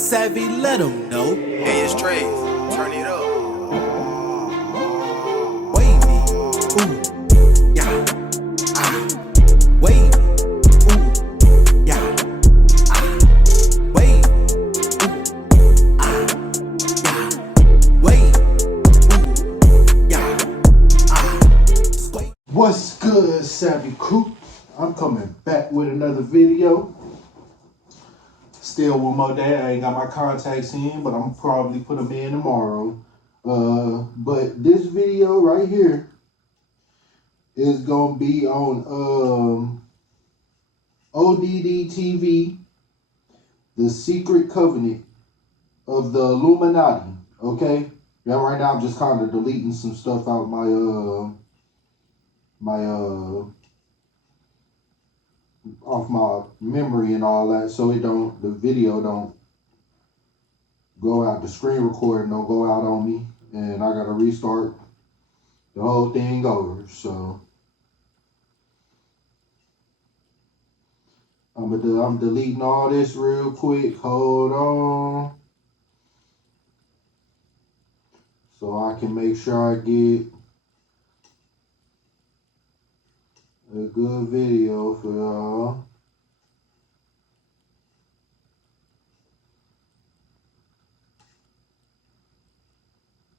Savvy, let him know. Hey, it's Trey. Turn it up. Wavy, ooh, yeah, ah. Wavy, ooh, yeah, ah. Wavy, ooh, ah, yeah. Wavy, ooh, yeah, ah. What's good, Savvy Crew? I'm coming back with another video. Still one more day. I ain't got my contacts in, but I'm probably put them in tomorrow. But this video right here is gonna be on ODD TV, The Secret Covenant of the Illuminati. Okay, now right now I'm just kind of deleting some stuff out off my memory and all that, so the video don't go out, the screen recording don't go out on me, and I gotta restart the whole thing over. So I'm deleting all this real quick. Hold on, so I can make sure I get a good video for y'all.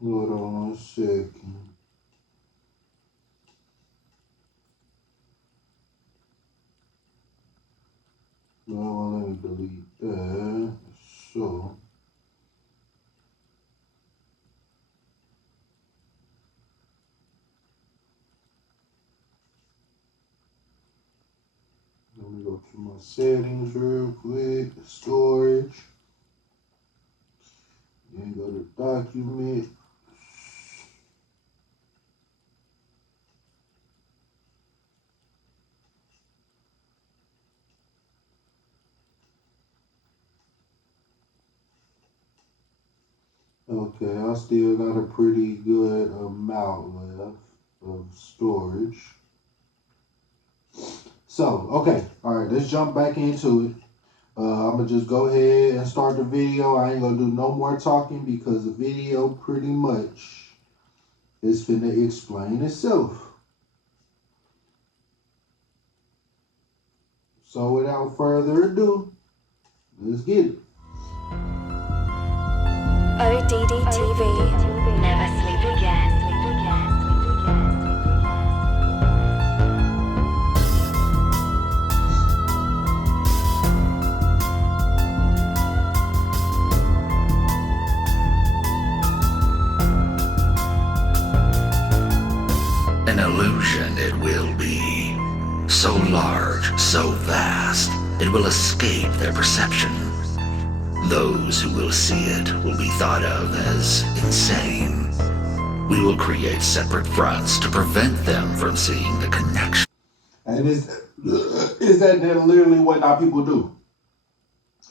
Hold on 1 second. Now let me delete that. So let me go to my settings real quick, storage, then go to document. Okay, I still got a pretty good amount left of storage. So, okay, all right, let's jump back into it. I'm gonna just go ahead and start the video. I ain't gonna do no more talking because the video pretty much is finna explain itself. So without further ado, let's get it. ODD TV, never sleep again. An illusion it will be, so large, so vast, it will escape their perception. Those who will see it will be thought of as insane. We will create separate fronts to prevent them from seeing the connection. And is that literally what our people do?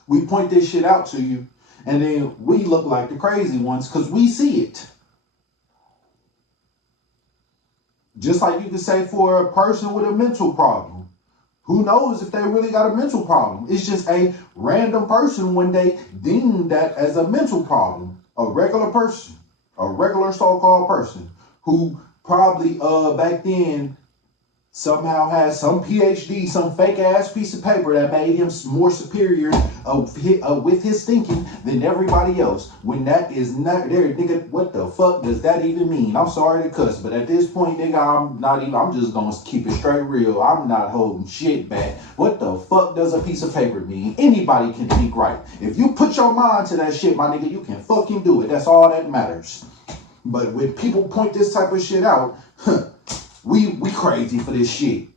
We point this shit out to you, and then we look like the crazy ones because we see it. Just like you could say for a person with a mental problem. Who knows if they really got a mental problem? It's just a random person when they deem that as a mental problem. A regular person, a regular so-called person who probably back then somehow had some PhD, some fake ass piece of paper that made him more superior with his thinking than everybody else. When that is not there, nigga, what the fuck does that even mean? I'm sorry to cuss, but at this point, nigga, I'm just gonna keep it straight real. I'm not holding shit back. What the fuck does a piece of paper mean? Anybody can think right. If you put your mind to that shit, my nigga, you can fucking do it. That's all that matters. But when people point this type of shit out, we crazy for this shit.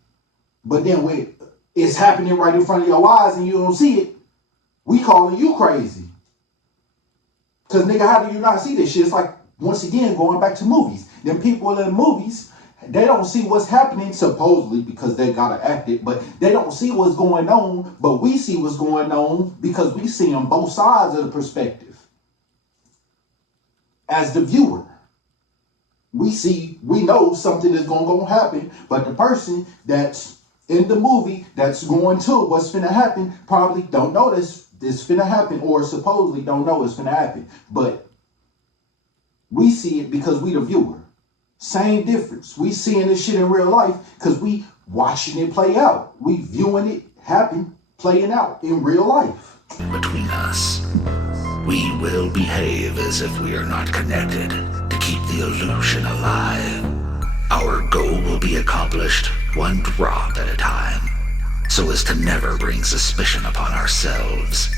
But then when it's happening right in front of your eyes and you don't see it, we calling you crazy. Cause nigga, how do you not see this shit? It's like, once again, going back to movies. Them people in the movies, they don't see what's happening supposedly because they gotta act it, but they don't see what's going on, but we see what's going on because we see on both sides of the perspective. As the viewer. We know something is going to happen, but the person that's in the movie that's going to what's finna happen probably don't know this this finna happen, or supposedly don't know it's finna happen. But we see it because we the viewer. Same difference. We seeing this shit in real life because we watching it play out. We viewing it happen, playing out in real life. Between us, we will behave as if we are not connected to keep the illusion alive. Our goal will be accomplished one drop at a time, so as to never bring suspicion upon ourselves.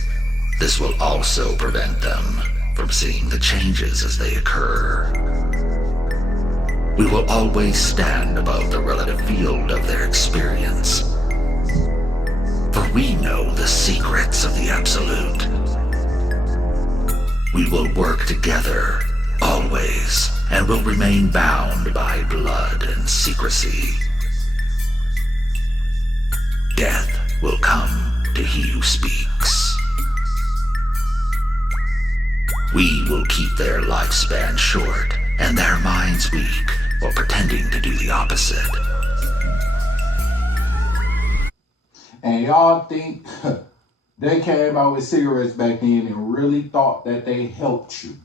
This will also prevent them from seeing the changes as they occur. We will always stand above the relative field of their experience, for we know the secrets of the Absolute. We will work together, always, and will remain bound by blood and secrecy. Death will come to he who speaks. We will keep their lifespan short and their minds weak while pretending to do the opposite. And y'all think they came out with cigarettes back then and really thought that they helped you.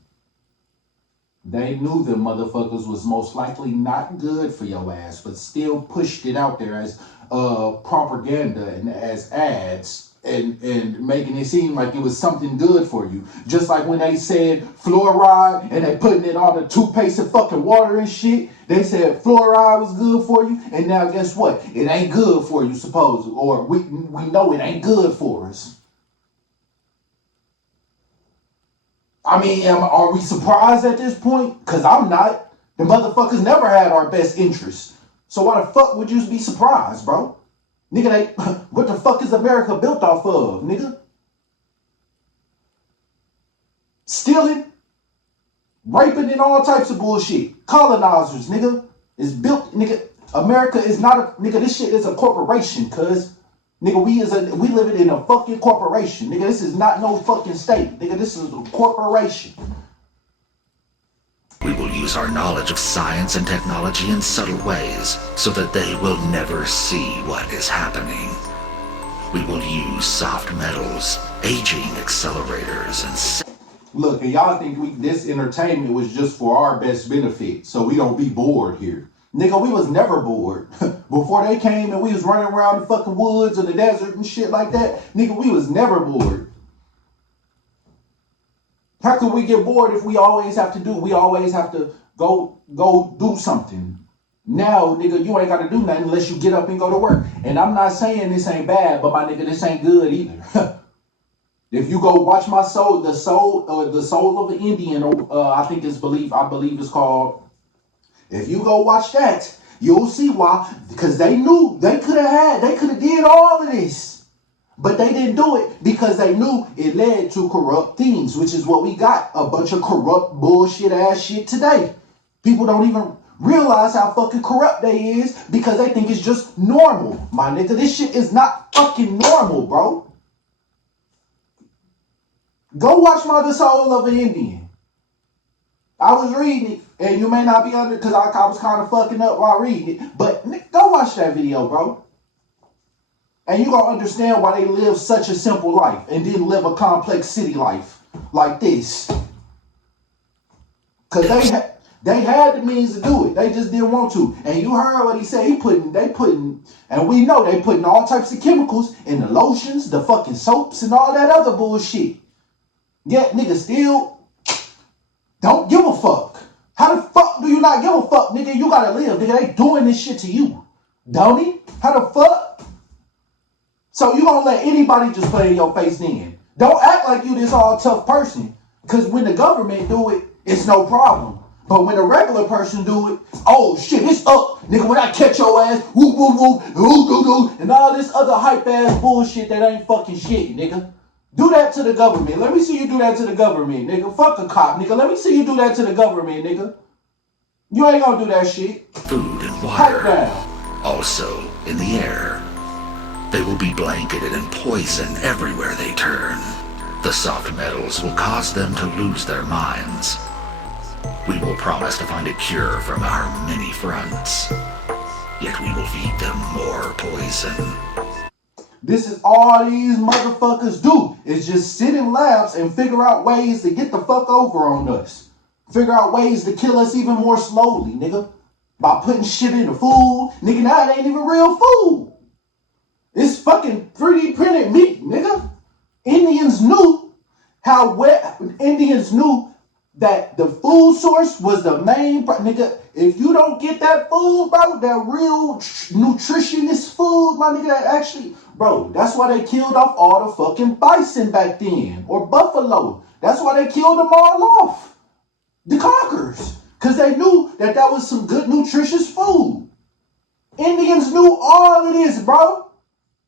They knew them motherfuckers was most likely not good for your ass, but still pushed it out there as propaganda and as ads and making it seem like it was something good for you. Just like when they said fluoride and they putting it on the toothpaste and fucking water and shit. They said fluoride was good for you, and now guess what? It ain't good for you, supposedly. Or we know it ain't good for us. I mean, are we surprised at this point? Because I'm not. The motherfuckers never had our best interests. So why the fuck would you be surprised, bro? Nigga, what the fuck is America built off of, nigga? Stealing, raping, and all types of bullshit. Colonizers, nigga. Is built, nigga. America is not a, nigga, this shit is a corporation, cuz. Nigga, we living in a fucking corporation. Nigga, this is not no fucking state. Nigga, this is a corporation. We will use our knowledge of science and technology in subtle ways so that they will never see what is happening. We will use soft metals, aging accelerators, and look, and y'all think this entertainment was just for our best benefit, so we don't be bored here. Nigga, we was never bored. Before they came and we was running around the fucking woods or the desert and shit like that, nigga, we was never bored. How could we get bored if we always have to go do something? Now, nigga, you ain't got to do nothing unless you get up and go to work. And I'm not saying this ain't bad, but my nigga, this ain't good either. If you go watch my soul, the soul of an Indian, I believe it's called. If you go watch that, you'll see why. Because they knew they could have did all of this. But they didn't do it because they knew it led to corrupt things, which is what we got. A bunch of corrupt bullshit ass shit today. People don't even realize how fucking corrupt they is because they think it's just normal. My nigga, this shit is not fucking normal, bro. Go watch The Soul of an Indian. I was reading it, and you may not be under, because I was kind of fucking up while reading it, but go watch that video, bro. And you're going to understand why they live such a simple life and didn't live a complex city life like this. Because they had the means to do it. They just didn't want to. And you heard what he said. And we know they putting all types of chemicals in the lotions, the fucking soaps, and all that other bullshit. Yet niggas still don't give a fuck. How the fuck do you not give a fuck, nigga? You gotta live, nigga. They doing this shit to you. Don't he? How the fuck? So you gonna let anybody just play in your face then? Don't act like you this all tough person. Cause when the government do it, it's no problem. But when a regular person do it, oh shit, it's up. Nigga, when I catch your ass, whoop, whoop, whoop, whoop, whoop, whoop, and all this other hype ass bullshit that ain't fucking shit, nigga. Do that to the government. Let me see you do that to the government, nigga. Fuck a cop, nigga. Let me see you do that to the government, nigga. You ain't gonna do that shit. Food and water. Pipe down. Also in the air. They will be blanketed in poison everywhere they turn. The soft metals will cause them to lose their minds. We will promise to find a cure from our many fronts. Yet we will feed them more poison. This is all these motherfuckers do, is just sit in labs and figure out ways to get the fuck over on us. Figure out ways to kill us even more slowly, nigga. By putting shit in the food. Nigga, now it ain't even real food. It's fucking 3D printed meat, nigga. Indians knew that the food source was the main, nigga. If you don't get that food, bro, that real nutritionist food, my nigga, that actually, bro, that's why they killed off all the fucking bison back then, or buffalo. That's why they killed them all off, the conquerors, because they knew that that was some good nutritious food. Indians knew all of this, bro.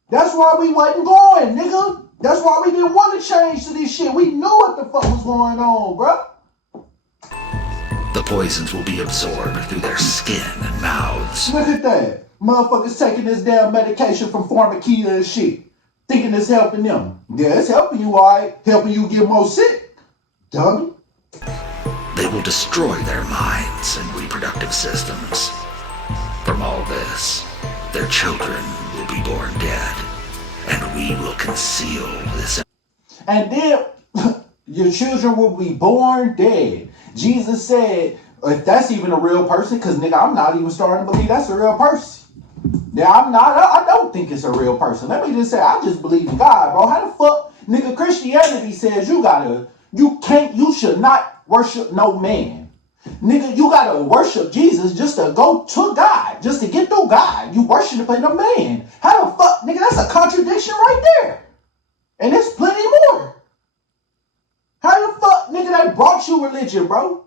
That's why we wasn't going, nigga. That's why we didn't want to change to this shit. We knew what the fuck was going on, bro. The poisons will be absorbed through their skin and mouths. Look at that. Motherfuckers taking this damn medication from Pharmakia and shit. Thinking it's helping them. Yeah, it's helping you, alright. Helping you get more sick. Dummy. They will destroy their minds and reproductive systems. From all this, their children will be born dead, and we will conceal this. And then your children will be born dead. Jesus said, if that's even a real person, because nigga, I'm not even starting to believe that's a real person. Yeah, I don't think it's a real person. Let me just say, I just believe in God, bro. How the fuck, nigga, Christianity says you should not worship no man. Nigga, you gotta worship Jesus just to go to God, just to get through God. You worshiping a man. How the fuck, nigga, that's a contradiction right there. And there's plenty more. How the fuck, nigga, they brought you religion, bro?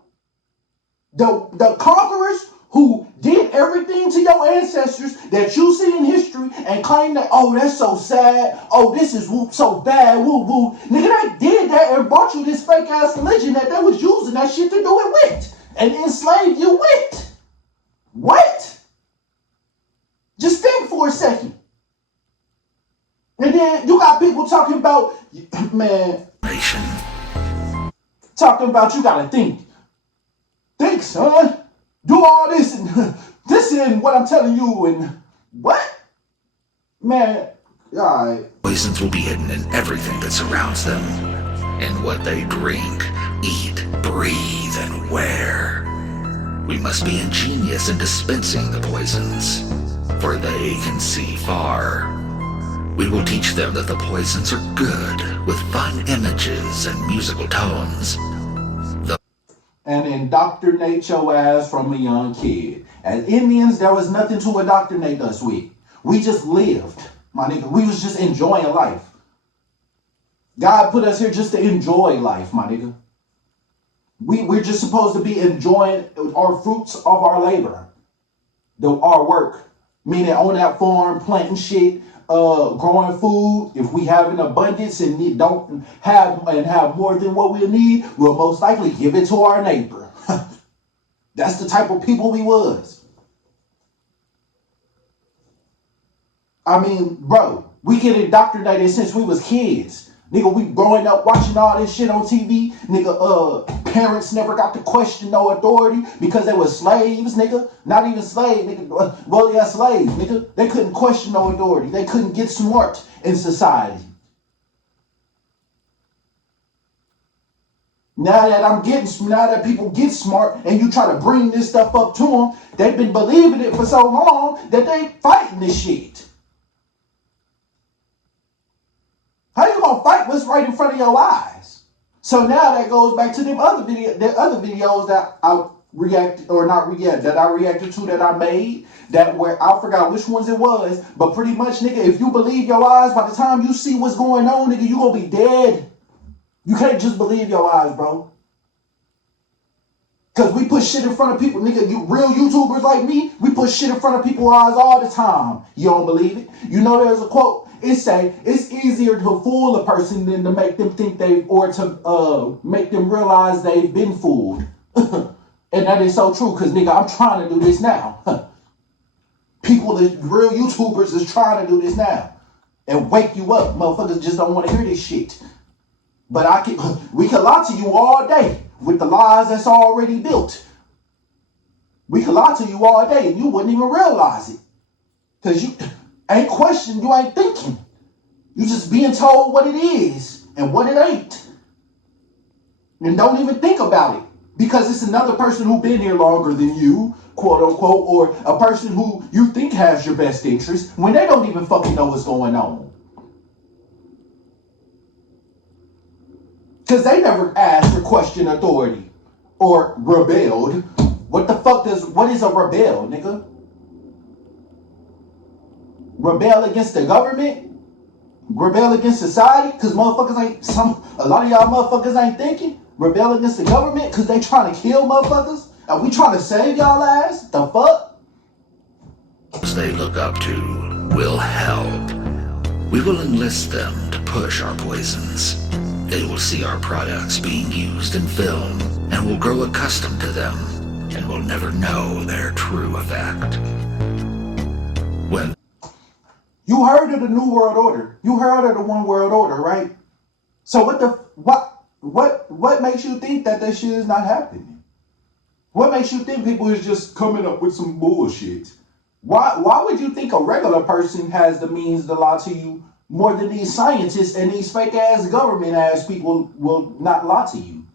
The conquerors who did everything to your ancestors that you see in history and claim that, oh, that's so sad. Oh, this is so bad. Woo woo. Nigga, they did that and brought you this fake ass religion that they was using that shit to do it with and enslave you with. What? Just think for a second. And then you got people talking about, man, talking about you gotta think. Think, son. Do all this and this and what I'm telling you and what? Man, alright. Poisons will be hidden in everything that surrounds them. In what they drink, eat, breathe, and wear. We must be ingenious in dispensing the poisons, for they can see far. We will teach them that the poisons are good, with fun images and musical tones. And indoctrinate your ass from a young kid. As Indians, there was nothing to indoctrinate us with. We just lived, my nigga. We was just enjoying life. God put us here just to enjoy life, my nigga. We're just supposed to be enjoying our fruits of our labor. Our work. Meaning on that farm, planting shit, growing food. If we have an abundance and don't have more than what we need, we'll most likely give it to our neighbor. That's the type of people we was. I mean, bro, we get indoctrinated since we was kids. Nigga, we growing up watching all this shit on TV. Nigga, parents never got to question no authority because they were slaves, nigga. Not even slaves, nigga. Well, yeah, slaves, nigga. They couldn't question no authority. They couldn't get smart in society. Now that people get smart and you try to bring this stuff up to them, they've been believing it for so long that they fighting this shit. How you gonna fight what's right in front of your eyes? So now that goes back to them other videos that I reacted to that I made, that where I forgot which ones it was, but pretty much, nigga, if you believe your eyes, by the time you see what's going on, nigga, you gonna be dead. You can't just believe your eyes, bro. Cause we put shit in front of people, nigga. You real YouTubers like me, we put shit in front of people's eyes all the time. You don't believe it? You know, there's a quote. It say it's easier to fool a person than to make them think make them realize they've been fooled. And that is so true, cause nigga, I'm trying to do this now. People that real YouTubers is trying to do this now and wake you up. Motherfuckers just don't want to hear this shit. But we can lie to you all day with the lies that's already built. We can lie to you all day and you wouldn't even realize it. Cause you ain't questioning, you ain't thinking. You just being told what it is and what it ain't. And don't even think about it. Because it's another person who been here longer than you, quote unquote, or a person who you think has your best interest when they don't even fucking know what's going on. Because they never asked or questioned authority or rebelled. What is a rebel, nigga? Rebel against the government? Rebel against society? Because motherfuckers a lot of y'all motherfuckers ain't thinking. Rebel against the government because they trying to kill motherfuckers? Are we trying to save y'all ass? The fuck? They look up to will help. We will enlist them to push our poisons. They will see our products being used in film and will grow accustomed to them and will never know their true effect. When you heard of the New World Order. You heard of the One World Order, right? So what makes you think that shit is not happening? What makes you think people is just coming up with some bullshit? Why would you think a regular person has the means to lie to you more than these scientists and these fake ass government ass people will not lie to you?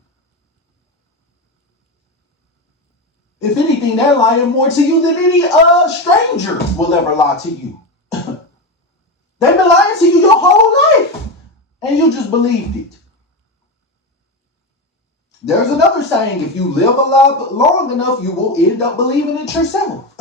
If anything, they're lying more to you than any stranger will ever lie to you. They've been lying to you your whole life, and you just believed it. There's another saying, if you live a lot long enough, you will end up believing it yourself.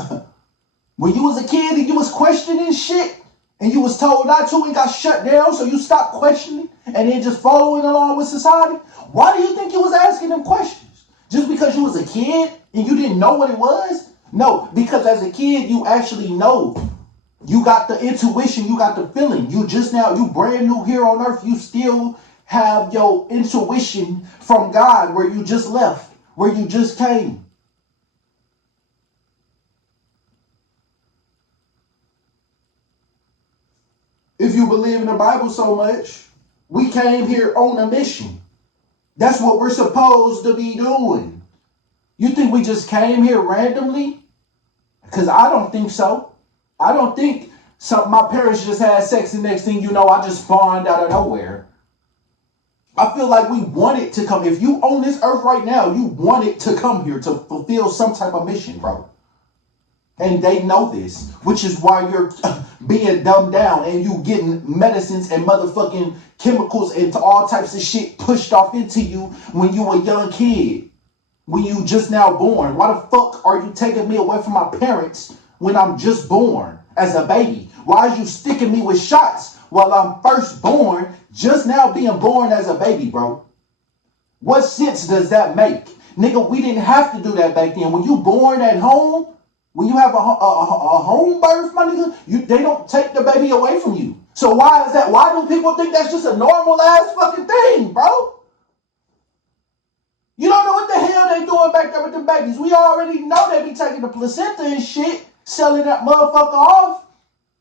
When you was a kid and you was questioning shit, and you was told not to and got shut down, so you stopped questioning and then just following along with society, why do you think you was asking them questions? Just because you was a kid and you didn't know what it was? No, because as a kid, you actually know. You got the intuition, you got the feeling. You brand new here on earth, you still have your intuition from God where you just left, where you just came. If you believe in the Bible so much, we came here on a mission. That's what we're supposed to be doing. You think we just came here randomly? Because I don't think so. I don't think my parents just had sex and next thing you know, I just spawned out of nowhere. I feel like we wanted to come. If you on this earth right now, you wanted to come here to fulfill some type of mission, bro. And they know this, which is why you're being dumbed down and you getting medicines and motherfucking chemicals and all types of shit pushed off into you when you a young kid, when you just now born. Why the fuck are you taking me away from my parents when I'm just born as a baby? Why are you sticking me with shots while I'm first born, just now being born as a baby, bro? What sense does that make? Nigga, we didn't have to do that back then. When you born at home, when you have a home birth, my nigga, they don't take the baby away from you. So why is that? Why do people think that's just a normal ass fucking thing, bro? You don't know what the hell they doing back there with the babies. We already know they be taking the placenta and shit, selling that motherfucker off.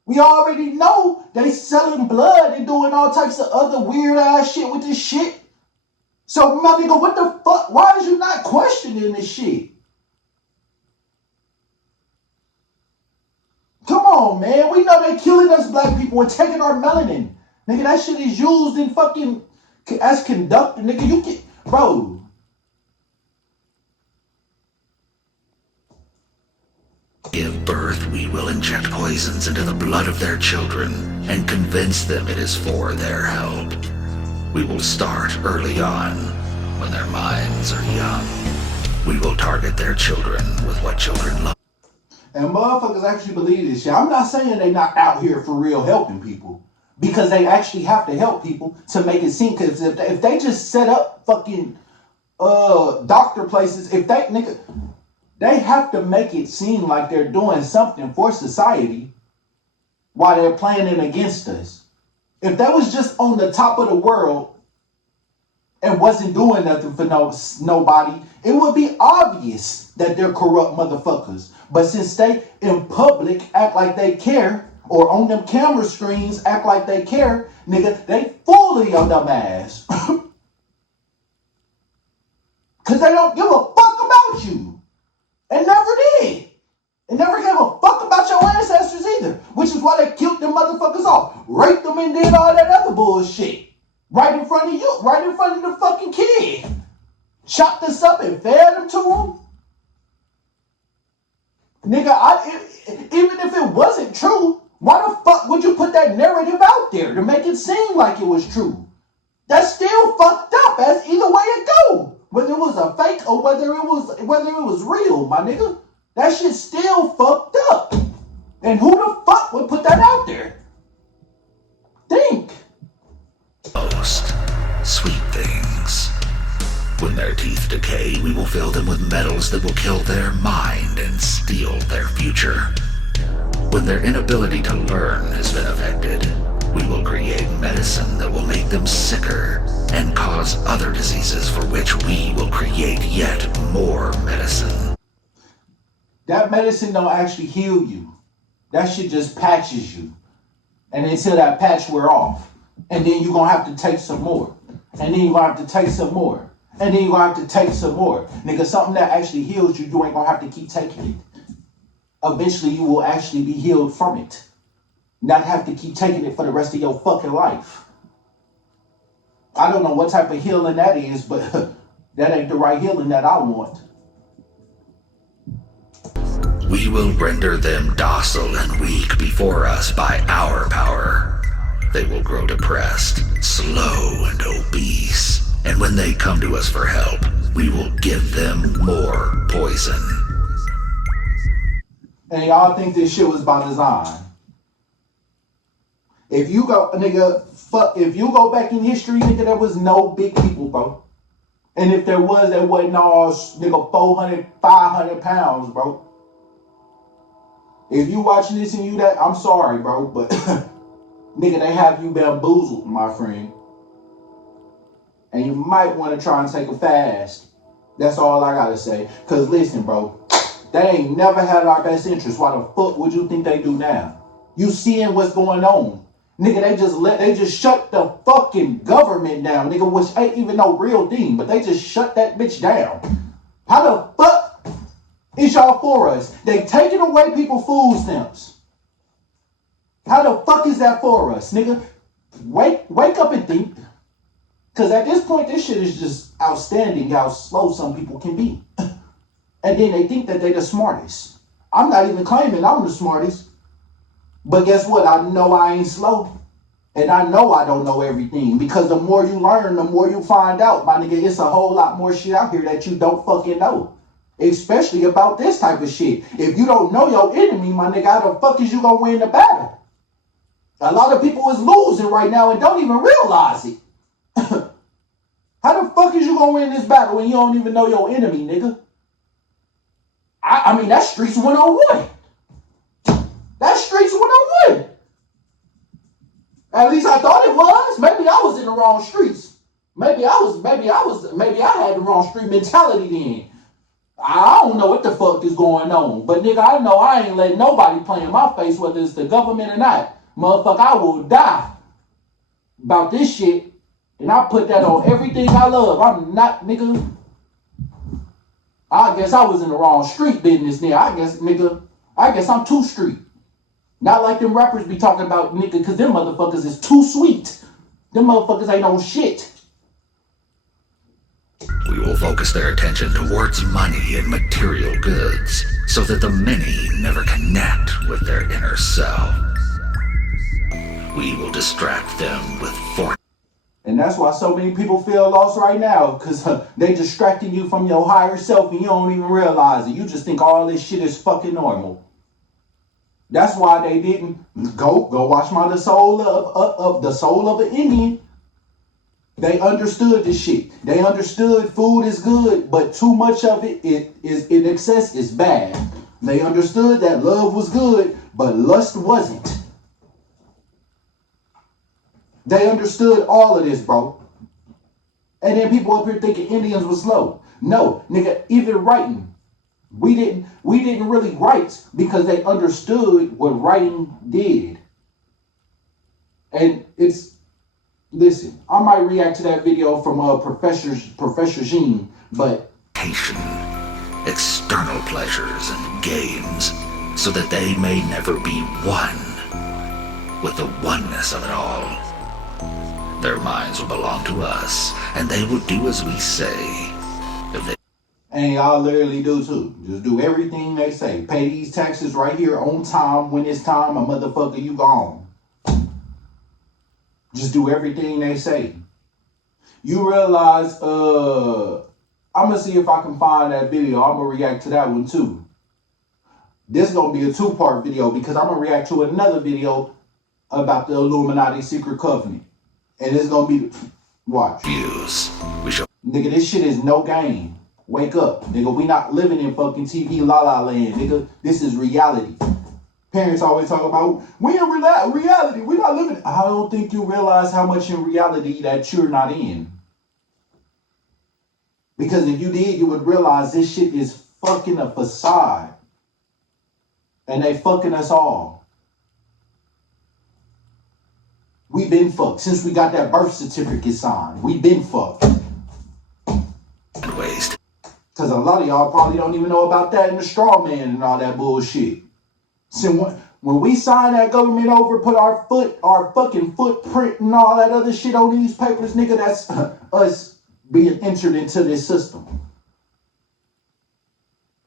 We already know they selling blood and doing all types of other weird ass shit with this shit. So, my nigga, what the fuck? Why is you not questioning this shit? Come on, man. We know they killing us black people and taking our melanin. Nigga, that shit is used in fucking as conductor. Nigga, you get, bro. Give birth, we will inject poisons into the blood of their children and convince them it is for their help. We will start early on, when their minds are young. We will target their children with what children love. And motherfuckers actually believe this shit. I'm not saying they not out here for real helping people, because they actually have to help people to make it seem. Because if they just set up fucking doctor places, if they nigga, they have to make it seem like they're doing something for society while they're planning against us. If that was just on the top of the world and wasn't doing nothing for nobody, it would be obvious that they're corrupt motherfuckers. But since they in public act like they care, or on them camera screens act like they care, nigga, they fully on them ass. Cause they don't give a fuck about you. And never did. And never gave a fuck about your ancestors either. which is why they killed them motherfuckers off, raped them and did all that other bullshit. Right in front of you, right in front of the fucking kid. Chopped us up and fed them to them. Nigga, even if it wasn't true, why the fuck would you put that narrative out there to make it seem like it was true? That's still fucked up as either way it go. Whether it was a fake or whether it was real, my nigga. That shit's still fucked up. And who the fuck would put that out there? Think. Most sweet things. When their teeth decay, we will fill them with metals that will kill their mind and steal their future. When their inability to learn has been affected, we will create medicine that will make them sicker and cause other diseases for which we will create yet more medicine. That medicine don't actually heal you. That shit just patches you. And until that patch wear off. And then you're gonna have to take some more. And then you're gonna have to take some more. And then you're gonna have to take some more. Nigga, something that actually heals you, you ain't gonna have to keep taking it. Eventually you will actually be healed from it. Not have to keep taking it for the rest of your fucking life. I don't know what type of healing that is, but that ain't the right healing that I want. We will render them docile and weak before us by our power. They will grow depressed, slow, and obese. And when they come to us for help, we will give them more poison. And y'all think this shit was by design. If you go, nigga, if you go back in history, nigga, there was no big people, bro. And if there was, there wasn't all, nigga, 400, 500 pounds, bro. If you watching this and you that, I'm sorry, bro, but nigga, they have you bamboozled, my friend. And you might want to try and take a fast. That's all I gotta say. Cause listen, bro, they ain't never had our best interest. Why the fuck would you think they do now? You seeing what's going on. Nigga, they just shut the fucking government down, nigga, which ain't even no real thing, but they just shut that bitch down. How the fuck is y'all for us? They taking away people food stamps. How the fuck is that for us, nigga? Wake up and think. Cause at this point, this shit is just outstanding how slow some people can be. And then they think that they the smartest. I'm not even claiming I'm the smartest. But guess what? I know I ain't slow. And I know I don't know everything. Because the more you learn, the more you find out. My nigga, it's a whole lot more shit out here that you don't fucking know. Especially about this type of shit. If you don't know your enemy, my nigga, how the fuck is you gonna win the battle? A lot of people is losing right now and don't even realize it. How the fuck is you gonna win this battle when you don't even know your enemy, nigga? I mean, that's Streets 101. That's Streets 101. At least I thought it was. Maybe I was in the wrong streets. Maybe I had the wrong street mentality then. I don't know what the fuck is going on. But nigga, I know I ain't letting nobody play in my face, whether it's the government or not. Motherfucker, I will die about this shit. And I put that on everything I love. I'm not, nigga. I guess I was in the wrong street business there. I guess I'm too street. Not like them rappers be talking about, nigga, cause them motherfuckers is too sweet. Them motherfuckers ain't on shit. We will focus their attention towards money and material goods, so that the many never connect with their inner self. We will distract them with fortune. And that's why so many people feel lost right now, because they distracting you from your higher self and you don't even realize it. You just think all this shit is fucking normal. That's why they didn't go watch The Soul of an Indian. They understood this shit. They understood food is good, but too much of it is in excess is bad. They understood that love was good, but lust wasn't. They understood all of this, bro. And then people up here thinking Indians were slow. No, nigga, even writing. We didn't really write because they understood what writing did. And listen, I might react to that video from Professor Jean, but external pleasures and games, so that they may never be one with the oneness of it all. Their minds will belong to us, and they will do as we say. If they And y'all literally do too. Just do everything they say. Pay these taxes right here on time. When it's time, a motherfucker, you gone. Just do everything they say. You realize, I'm going to see if I can find that video. I'm going to react to that one too. This is going to be a 2-part video because I'm going to react to another video about the Illuminati secret covenant. And it's going to be, watch. use, we shall Nigga, this shit is no game. Wake up. Nigga, we not living in fucking TV la la land. Nigga, this is reality. Parents always talk about, we in reality. We not living. I don't think you realize how much in reality that you're not in. Because if you did, you would realize this shit is fucking a facade. And they fucking us all. We been fucked. Since we got that birth certificate signed, we been fucked. waste. Because a lot of y'all probably don't even know about that and the straw man and all that bullshit. So when we sign that government over, put our fucking footprint and all that other shit on these papers, nigga, that's us being entered into this system.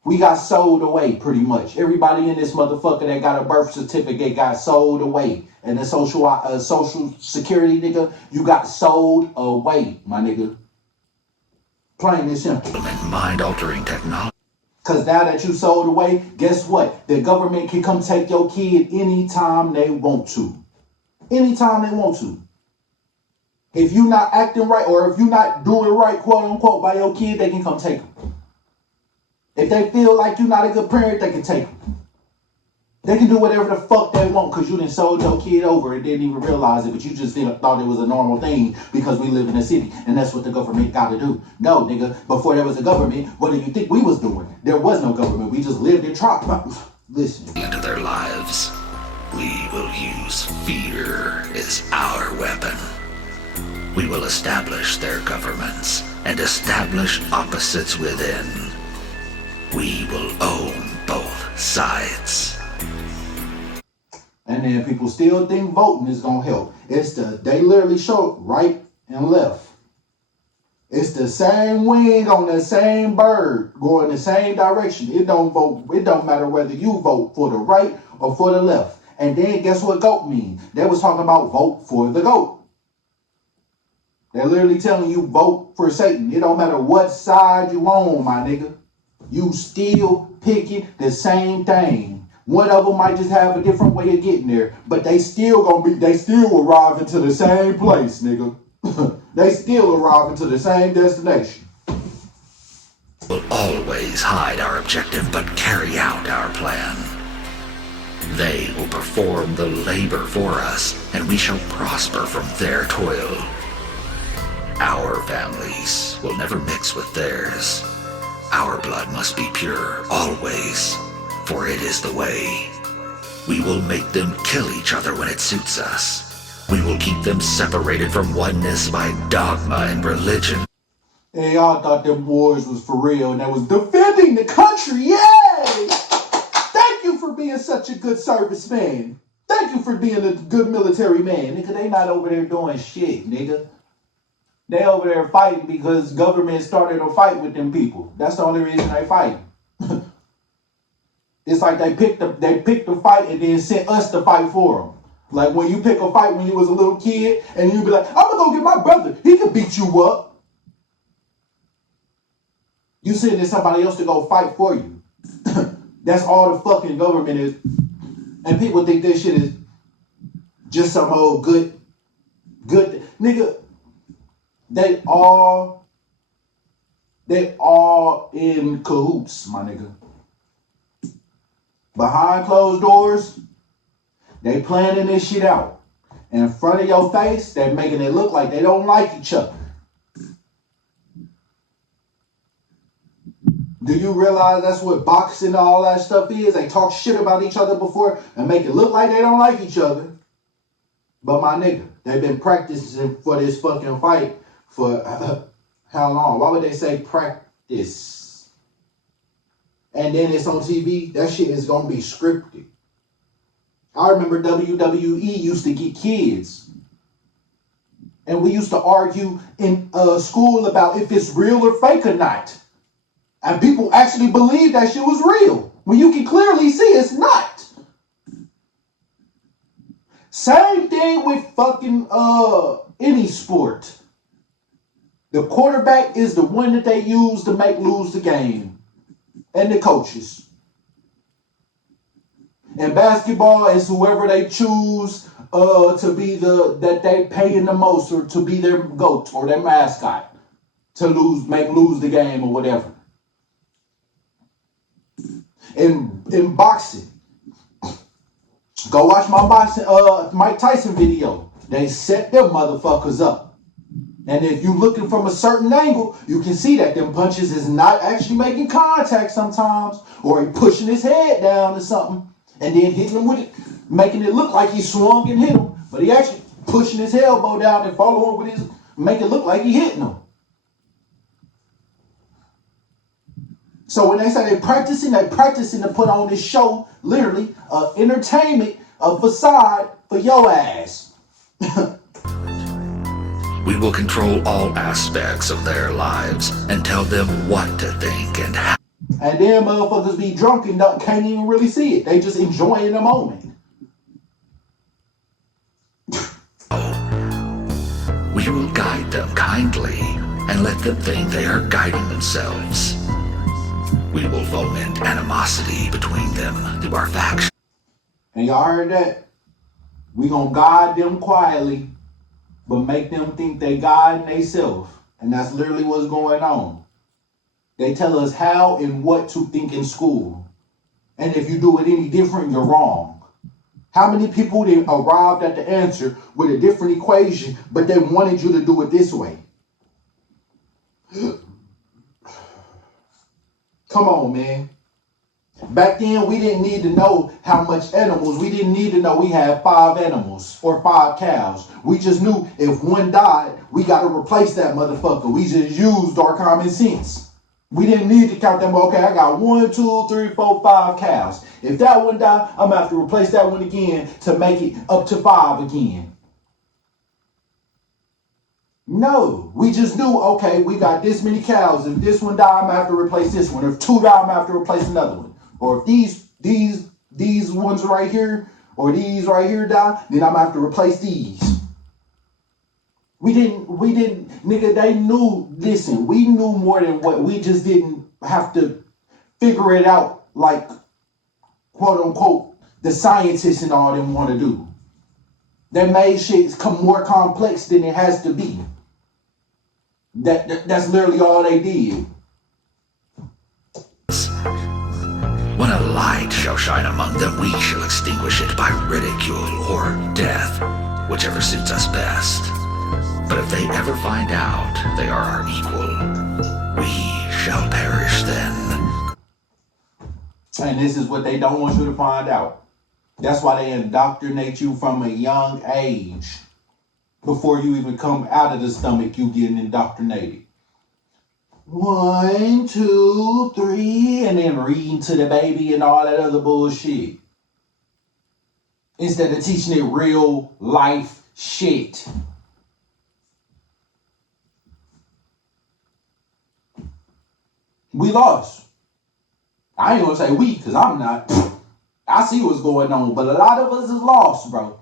We got sold away pretty much. Everybody in this motherfucker that got a birth certificate got sold away. And the social security, nigga, you got sold away, my nigga. Plain and simple. Mind-altering technology. Because now that you sold away, guess what? The government can come take your kid anytime they want to. Anytime they want to. If you're not acting right or if you're not doing right, quote unquote, by your kid, they can come take them. If they feel like you're not a good parent, they can take them. They can do whatever the fuck they want because you done sold your kid over and didn't even realize it, but you just thought it was a normal thing because we live in a city and that's what the government got to do. No, nigga, before there was a government, what do you think we was doing? There was no government. We just lived in trap. Listen. Into their lives. We will use fear as our weapon. We will establish their governments and establish opposites within. We will own both sides. And then people still think voting is gonna help. They literally show right and left. It's the same wing on the same bird going the same direction. It don't matter whether you vote for the right or for the left. And then guess what GOAT means? They was talking about vote for the GOAT. They're literally telling you vote for Satan. It don't matter what side you on, my nigga. You still picking the same thing. One of them might just have a different way of getting there, but they still arriving to the same place, nigga. They still arriving to the same destination. Will always hide our objective, but carry out our plan. They will perform the labor for us, and we shall prosper from their toil. Our families will never mix with theirs. Our blood must be pure, always, for it is the way. We will make them kill each other when it suits us. We will keep them separated from oneness by dogma and religion. Hey, y'all thought them wars was for real and that was defending the country. Yay! Thank you for being such a good serviceman. Thank you for being a good military man. Nigga, they not over there doing shit, nigga. They over there fighting because government started a fight with them people. That's the only reason they fight. It's like they picked the fight and then sent us to fight for them. Like when you pick a fight when you was a little kid and you be like, I'm gonna go get my brother. He can beat you up. You sending somebody else to go fight for you. That's all the fucking government is. And people think this shit is just some old good nigga. They all in cahoots, my nigga. Behind closed doors, they planning this shit out. In front of your face, they're making it look like they don't like each other. Do you realize that's what boxing and all that stuff is? They talk shit about each other before and make it look like they don't like each other. But my nigga, they've been practicing for this fucking fight for how long? Why would they say practice? And then it's on TV. That shit is going to be scripted. I remember WWE used to get kids, and we used to argue in school about if it's real or fake or not. And people actually believed that shit was real, when you can clearly see it's not. Same thing with fucking any sport. The quarterback is the one that they use to make lose the game, and the coaches. And basketball is whoever they choose to be that they paying the most, or to be their GOAT or their mascot to make lose the game or whatever. In boxing, go watch my Mike Tyson video. They set them motherfuckers up. And if you're looking from a certain angle, you can see that them punches is not actually making contact sometimes, or he pushing his head down or something, and then hitting him with it, making it look like he swung and hit him, but he actually pushing his elbow down and following with his, make it look like he hitting him. So when they say they practicing to put on this show, literally, entertainment, a facade for your ass. We will control all aspects of their lives and tell them what to think and how. And then motherfuckers be drunk and can't even really see it. They just enjoying the moment. We will guide them kindly and let them think they are guiding themselves. We will foment animosity between them through our factions. And y'all heard that? We gonna guide them quietly, but make them think they guiding themselves. And that's literally what's going on. They tell us how and what to think in school. And if you do it any different, you're wrong. How many people they arrived at the answer with a different equation, but they wanted you to do it this way? Come on, man. Back then, we didn't need to know how much animals. We didn't need to know we had 5 animals or 5 cows. We just knew if one died, we got to replace that motherfucker. We just used our common sense. We didn't need to count them. Okay, I got 1, 2, 3, 4, 5 cows. If that one died, I'm going to have to replace that one again to make it up to 5 again. No, we just knew, okay, we got this many cows. If this one died, I'm going to have to replace this one. If 2 die, I'm going to have to replace another one. Or if these ones right here, or these right here die, then I'm going to have to replace these. We didn't, nigga, they knew, listen, we knew more than what, we just didn't have to figure it out like, quote unquote, the scientists and all them want to do. They made shit come more complex than it has to be. That's literally all they did. When a light shall shine among them, we shall extinguish it by ridicule or death, whichever suits us best. But if they ever find out they are our equal, we shall perish then. And this is what they don't want you to find out. That's why they indoctrinate you from a young age. Before you even come out of the stomach, you getting indoctrinated. 1, 2, 3, and then reading to the baby and all that other bullshit. Instead of teaching it real life shit. We lost. I ain't gonna say we, because I'm not. I see what's going on, but a lot of us is lost, bro.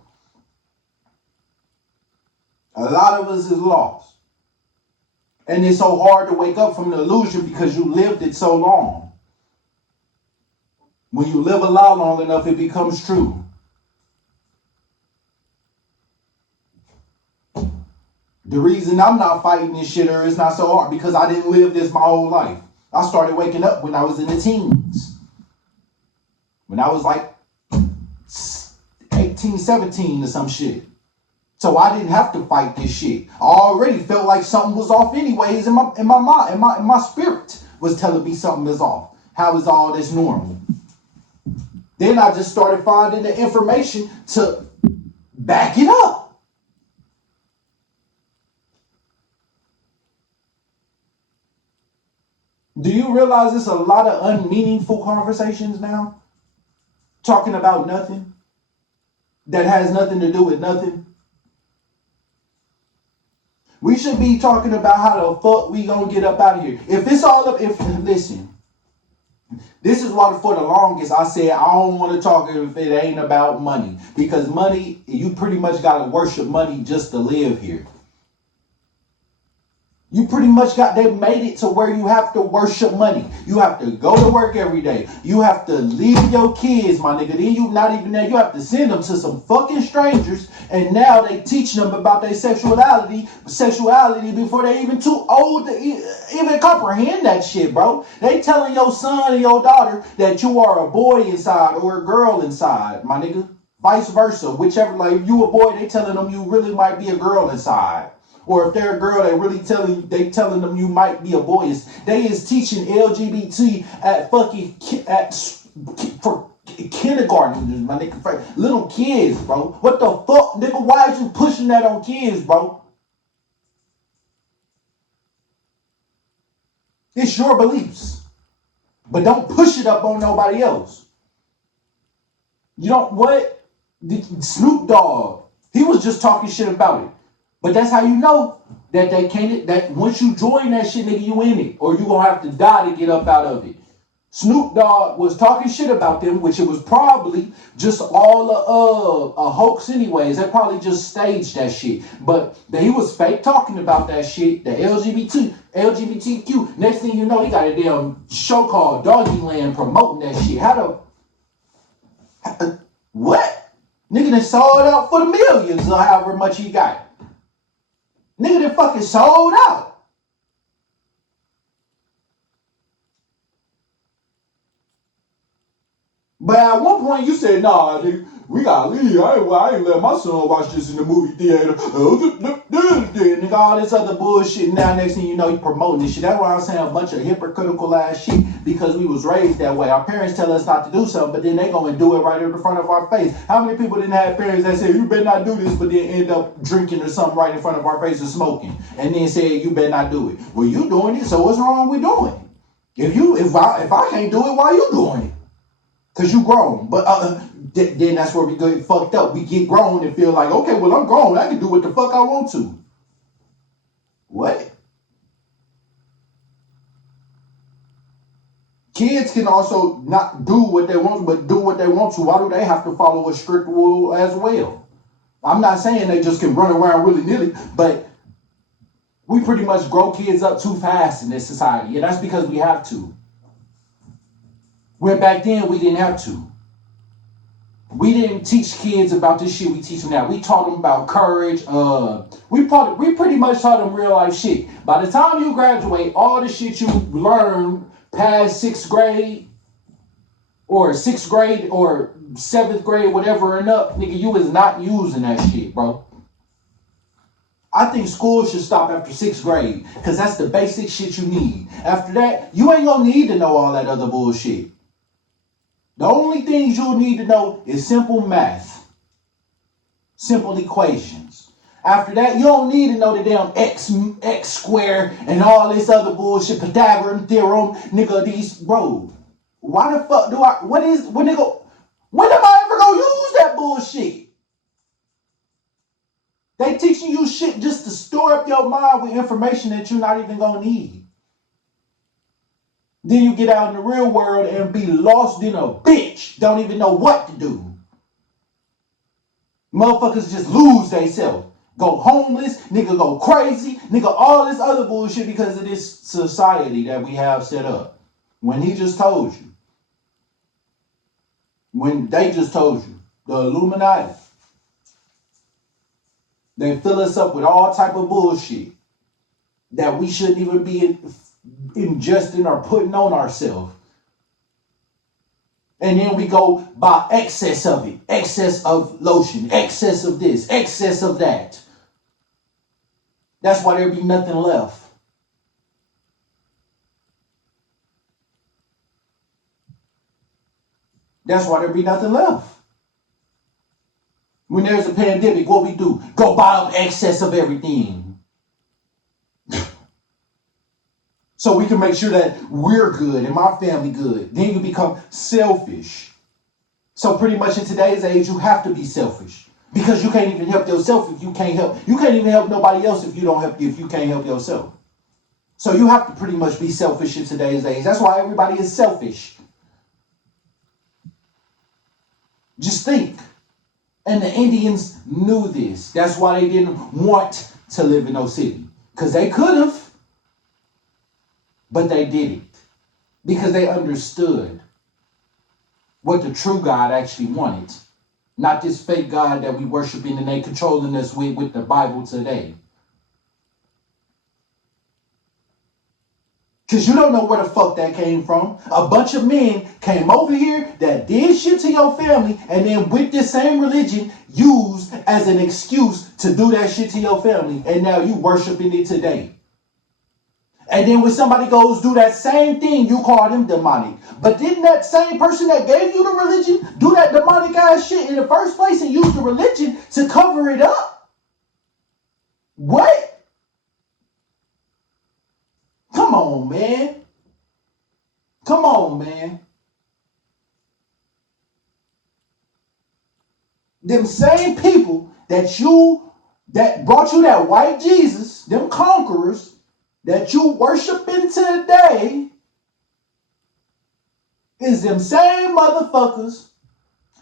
A lot of us is lost. And it's so hard to wake up from the illusion because you lived it so long. When you live a lot long enough, it becomes true. The reason I'm not fighting this shit or it's not so hard because I didn't live this my whole life. I started waking up when I was in the teens. When I was like 18, 17 or some shit. So I didn't have to fight this shit. I already felt like something was off anyways in my mind, in my spirit was telling me something is off. How is all this normal? Then I just started finding the information to back it up. Do you realize it's a lot of unmeaningful conversations now? Talking about nothing. that has nothing to do with nothing. We should be talking about how the fuck we gonna get up out of here. If it's all up, listen, this is why for the longest I said I don't want to talk if it ain't about money. Because money, you pretty much gotta worship money just to live here. You pretty much they made it to where you have to worship money. You have to go to work every day. You have to leave your kids, my nigga. Then you not even there. You have to send them to some fucking strangers. And now they teach them about their sexuality before they even too old to even comprehend that shit, bro. They telling your son and your daughter that you are a boy inside or a girl inside, my nigga. Vice versa. Whichever, like if you a boy, they telling them you really might be a girl inside. Or if they're a girl, they telling them you might be a boy. They is teaching LGBT for kindergarten, my nigga, for little kids, bro. What the fuck, nigga? Why is you pushing that on kids, bro? It's your beliefs, but don't push it up on nobody else. You don't what? Snoop Dogg, he was just talking shit about it. But that's how you know that they can't, that once you join that shit, nigga, you in it. Or you gonna have to die to get up out of it. Snoop Dogg was talking shit about them, which it was probably just all a hoax anyways. They probably just staged that shit. But he was fake talking about that shit, the LGBTQ. Next thing you know, he got a damn show called Doggy Land promoting that shit. What? Nigga done sold out for the millions or however much he got. Nigga done fucking sold out. But at one point you said, nah, nigga, we gotta leave. I ain't let my son watch this in the movie theater. Nigga, all this other bullshit. Now next thing you know, you promoting this shit. That's why I'm saying a bunch of hypocritical ass shit. Because we was raised that way. Our parents tell us not to do something, but then they go and do it right in front of our face. How many people didn't have parents that say, you better not do this, but then end up drinking or something right in front of our face and smoking? And then say, you better not do it. Well, you doing it, so what's wrong with doing it? If I can't do it, why you doing it? Because you grown. But then that's where we get fucked up. We get grown and feel like, okay, well, I'm grown. I can do what the fuck I want to. What? Kids can also not do what they want, but do what they want to. Why do they have to follow a strict rule as well? I'm not saying they just can run around willy-nilly, but we pretty much grow kids up too fast in this society. And that's because we have to. Where back then we didn't have to. We didn't teach kids about this shit we teach them now. We taught them about courage. We pretty much taught them real life shit. By the time you graduate, all the shit you learn past 6th grade or 7th grade, whatever and up, nigga, you is not using that shit, bro. I think school should stop after 6th grade because that's the basic shit you need. After that, you ain't gonna need to know all that other bullshit. The only things you'll need to know is simple math, simple equations. After that, you don't need to know the damn x squared and all this other bullshit, Pythagorean theorem, nigga, bro. Why the fuck when am I ever gonna use that bullshit? They teaching you shit just to store up your mind with information that you're not even gonna need. Then you get out in the real world and be lost in a bitch. Don't even know what to do. Motherfuckers just lose themselves. Go homeless, nigga go crazy, nigga all this other bullshit because of this society that we have set up. When he just told you. When they just told you. The Illuminati. They fill us up with all type of bullshit that we shouldn't even be ingesting or putting on ourselves. And then we go by excess of it. Excess of lotion. Excess of this. Excess of that. That's why there be nothing left. That's why there be nothing left. When there's a pandemic, what we do? Go buy up excess of everything. So we can make sure that we're good and my family good. Then you become selfish. So pretty much in today's age, you have to be selfish because you can't even help yourself if you can't help. You can't even help nobody else if you can't help yourself. So you have to pretty much be selfish in today's age. That's why everybody is selfish. Just think. And the Indians knew this. That's why they didn't want to live in no city. Because they could have, but they didn't. Because they understood what the true God actually wanted. Not this fake God that we worshiping and they controlling us with the Bible today. Because you don't know where the fuck that came from. A bunch of men came over here that did shit to your family and then with this same religion used as an excuse to do that shit to your family. And now you worshiping it today. And then when somebody goes do that same thing, you call them demonic. But didn't that same person that gave you the religion do that demonic ass shit in the first place and use the religion to cover it up? What? Come on, man. Come on, man. Them same people that brought you that white Jesus, them conquerors that you worshiping today, is them same motherfuckers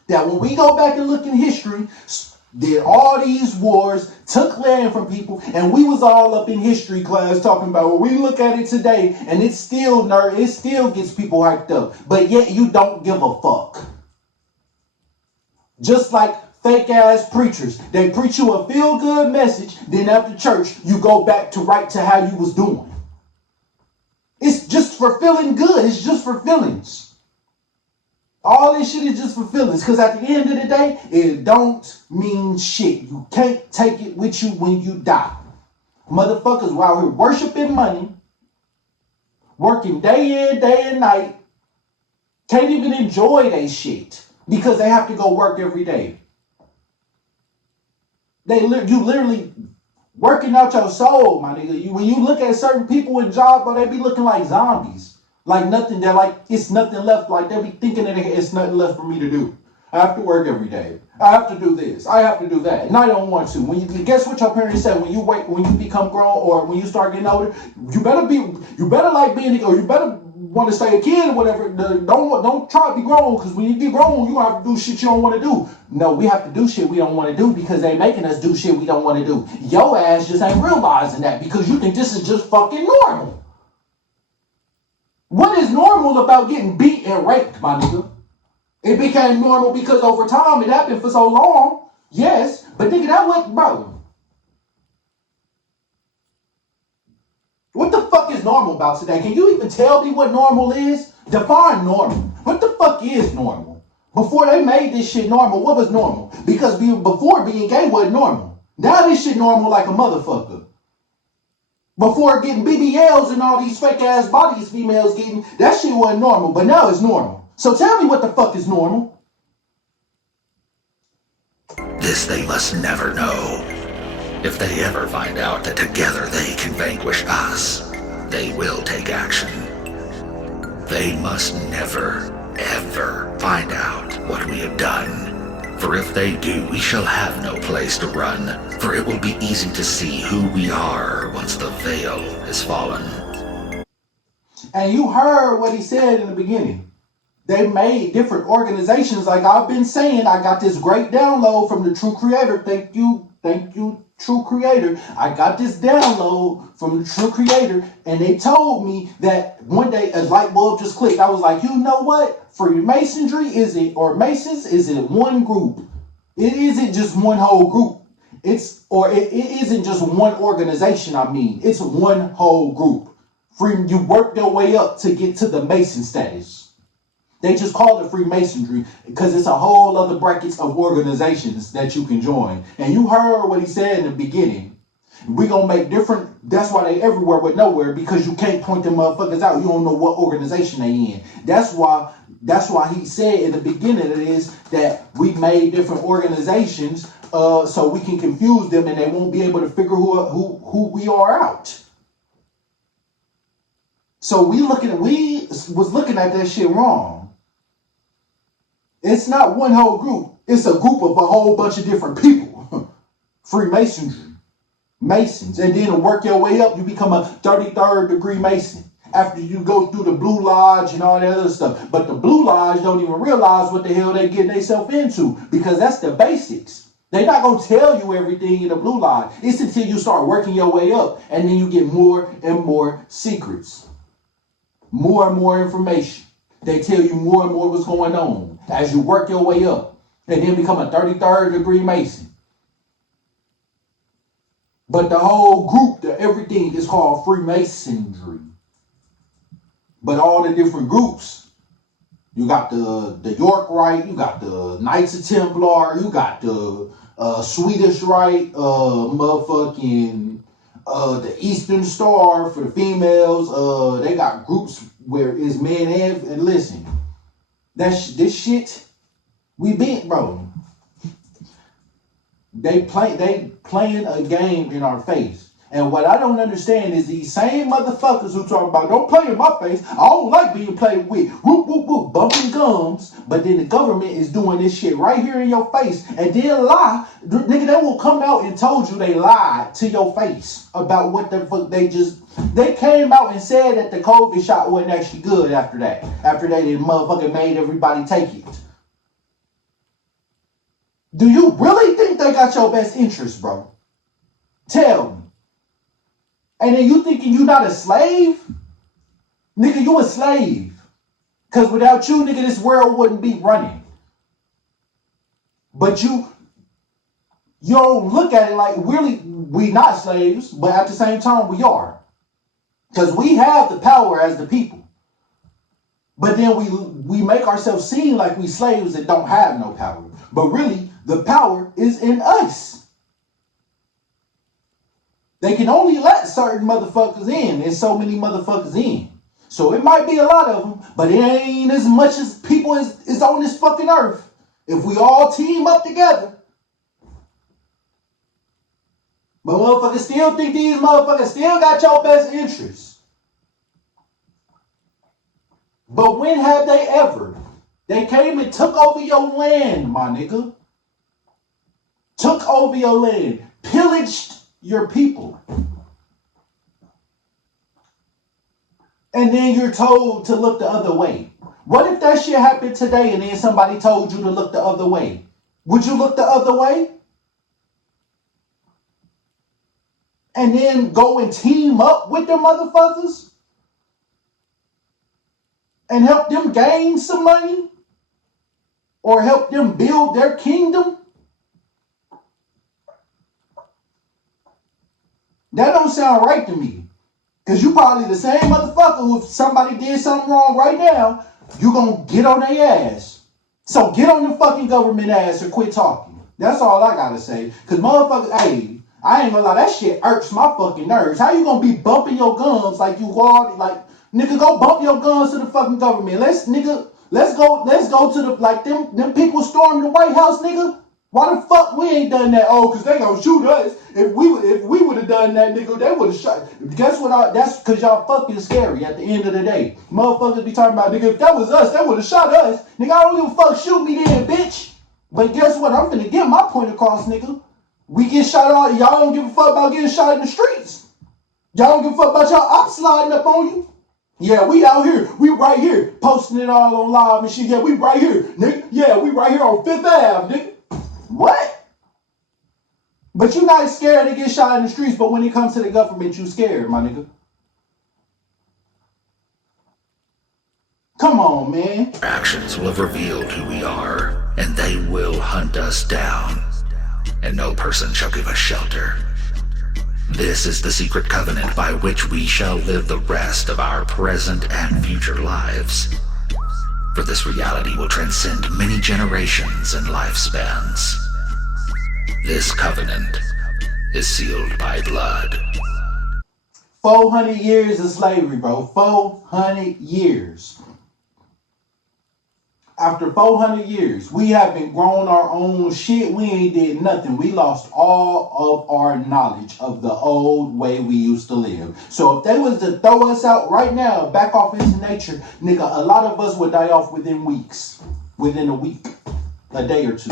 that when we go back and look in history, did all these wars, took land from people, and we was all up in history class talking about what we look at it today, and it still gets people hyped up. But yet you don't give a fuck. Just like fake ass preachers. They preach you a feel good message, then after church, you go back to right to how you was doing. It's just for feeling good. It's just for feelings. All this shit is just for feelings. Because at the end of the day, it don't mean shit. You can't take it with you when you die. Motherfuckers while we're worshiping money, working day in, day and night, can't even enjoy their shit because they have to go work every day. You literally working out your soul, my nigga. When you look at certain people in jobs, but they be looking like zombies. Like nothing, they're like, it's nothing left. Like they be thinking that it's nothing left for me to do. I have to work every day. I have to do this. I have to do that. And I don't want to. When you guess what your parents said, when you become grown or when you start getting older, you better like being, or you better want to stay a kid or whatever. Don't try to be grown, because when you get grown, you have to do shit you don't want to do. No, we have to do shit we don't want to do because they making us do shit we don't want to do. Your ass just ain't realizing that because you think this is just fucking normal. What is normal about getting beat and raped, my nigga? It became normal because over time it happened for so long. Yes, but nigga, that wasn't, bro. What the fuck is normal about today? Can you even tell me what normal is? Define normal. What the fuck is normal? Before they made this shit normal, what was normal? Because before being gay wasn't normal. Now this shit normal like a motherfucker. Before getting BBLs and all these fake ass bodies females getting, that shit wasn't normal, but now it's normal. So tell me what the fuck is normal? This they must never know. If they ever find out that together they can vanquish us, they will take action. They must never, ever find out what we have done. For if they do, we shall have no place to run, for it will be easy to see who we are once the veil is fallen. And you heard what he said in the beginning. They made different organizations. Like I've been saying, I got this great download from the True Creator. Thank you, True Creator. I got this download from the True Creator, and they told me that one day a light bulb just clicked. I was like, you know what? Freemasonry Masons is it one group? It isn't just one whole group. It isn't just one organization. I mean, it's one whole group. You work your way up to get to the Mason status. They just call it Freemasonry because it's a whole other brackets of organizations that you can join. And you heard what he said in the beginning. We're going to make different. That's why they everywhere but nowhere, because you can't point them motherfuckers out. You don't know what organization they in. That's why he said in the beginning of this that we made different organizations so we can confuse them and they won't be able to figure who we are out. So we was looking at that shit wrong. It's not one whole group. It's a group of a whole bunch of different people. Freemasonry. Masons. And then to work your way up, you become a 33rd degree Mason. After you go through the Blue Lodge and all that other stuff. But the Blue Lodge don't even realize what the hell they getting themselves into. Because that's the basics. They're not going to tell you everything in the Blue Lodge. It's until you start working your way up. And then you get more and more secrets. More and more information. They tell you more and more what's going on as you work your way up. And then become a 33rd degree Mason. But the whole group, everything is called Freemasonry. But all the different groups, you got the York Rite, you got the Knights of Templar, you got the Swedish Rite, the Eastern Star for the females. They got groups where it's men and listen, this shit we beat, bro. They playing a game in our face. And what I don't understand is these same motherfuckers who talk about don't play in my face. I don't like being played with. Whoop, whoop, whoop, bumping gums. But then the government is doing this shit right here in your face. And then lie. Nigga, they will come out and told you they lied to your face about what the fuck they came out and said that the COVID shot wasn't actually good after that. After they did motherfucking made everybody take it. Do you really think they got your best interest, bro? Tell me. And then you thinking you not a slave? Nigga, you a slave. Because without you, nigga, this world wouldn't be running. But you don't look at it like really we not slaves, but at the same time we are. Because we have the power as the people. But then we make ourselves seem like we slaves that don't have no power. But really, the power is in us. They can only let certain motherfuckers in and so many motherfuckers in. So it might be a lot of them, but it ain't as much as people is on this fucking earth. If we all team up together. But motherfuckers still think these motherfuckers still got your best interests. But when have they ever? They came and took over your land, my nigga. Took over your land. Pillaged your people. And then you're told to look the other way. What if that shit happened today and then somebody told you to look the other way? Would you look the other way? And then go and team up with them motherfuckers? And help them gain some money? Or help them build their kingdom? That don't sound right to me. Because you probably the same motherfucker who if somebody did something wrong right now, you gonna get on their ass. So get on the fucking government ass or quit talking. That's all I gotta say. Because motherfuckers, hey, I ain't gonna lie, that shit irks my fucking nerves. How you gonna be bumping your gums like you already, like, nigga, go bump your guns to the fucking government. Let's go to the, like, them people stormed the White House, nigga. Why the fuck we ain't done that? Oh, because they gonna shoot us. If we would have done that, nigga, they would have shot. Guess what? That's because y'all fucking scary at the end of the day. Motherfuckers be talking about, nigga, if that was us, they would have shot us. Nigga, I don't give a fuck, shoot me then, bitch. But guess what? I'm finna get my point across, nigga. We get shot all, y'all don't give a fuck about getting shot in the streets. Y'all don't give a fuck about y'all ops sliding up on you. Yeah, we out here. We right here. Posting it all on live and shit. Yeah, we right here, nigga. Yeah, we right here on 5th Ave, nigga. What? But you not scared to get shot in the streets, but when it comes to the government, you scared, my nigga. Come on, man. Actions will have revealed who we are, and they will hunt us down. And no person shall give us shelter. This is the secret covenant by which we shall live the rest of our present and future lives. For this reality will transcend many generations and lifespans. This covenant is sealed by blood. 400 years of slavery, bro. 400 years. After 400 years, we haven't grown our own shit. We ain't did nothing. We lost all of our knowledge of the old way we used to live. So if they was to throw us out right now, back off into nature, nigga, a lot of us would die off within weeks. within a week, a day or two.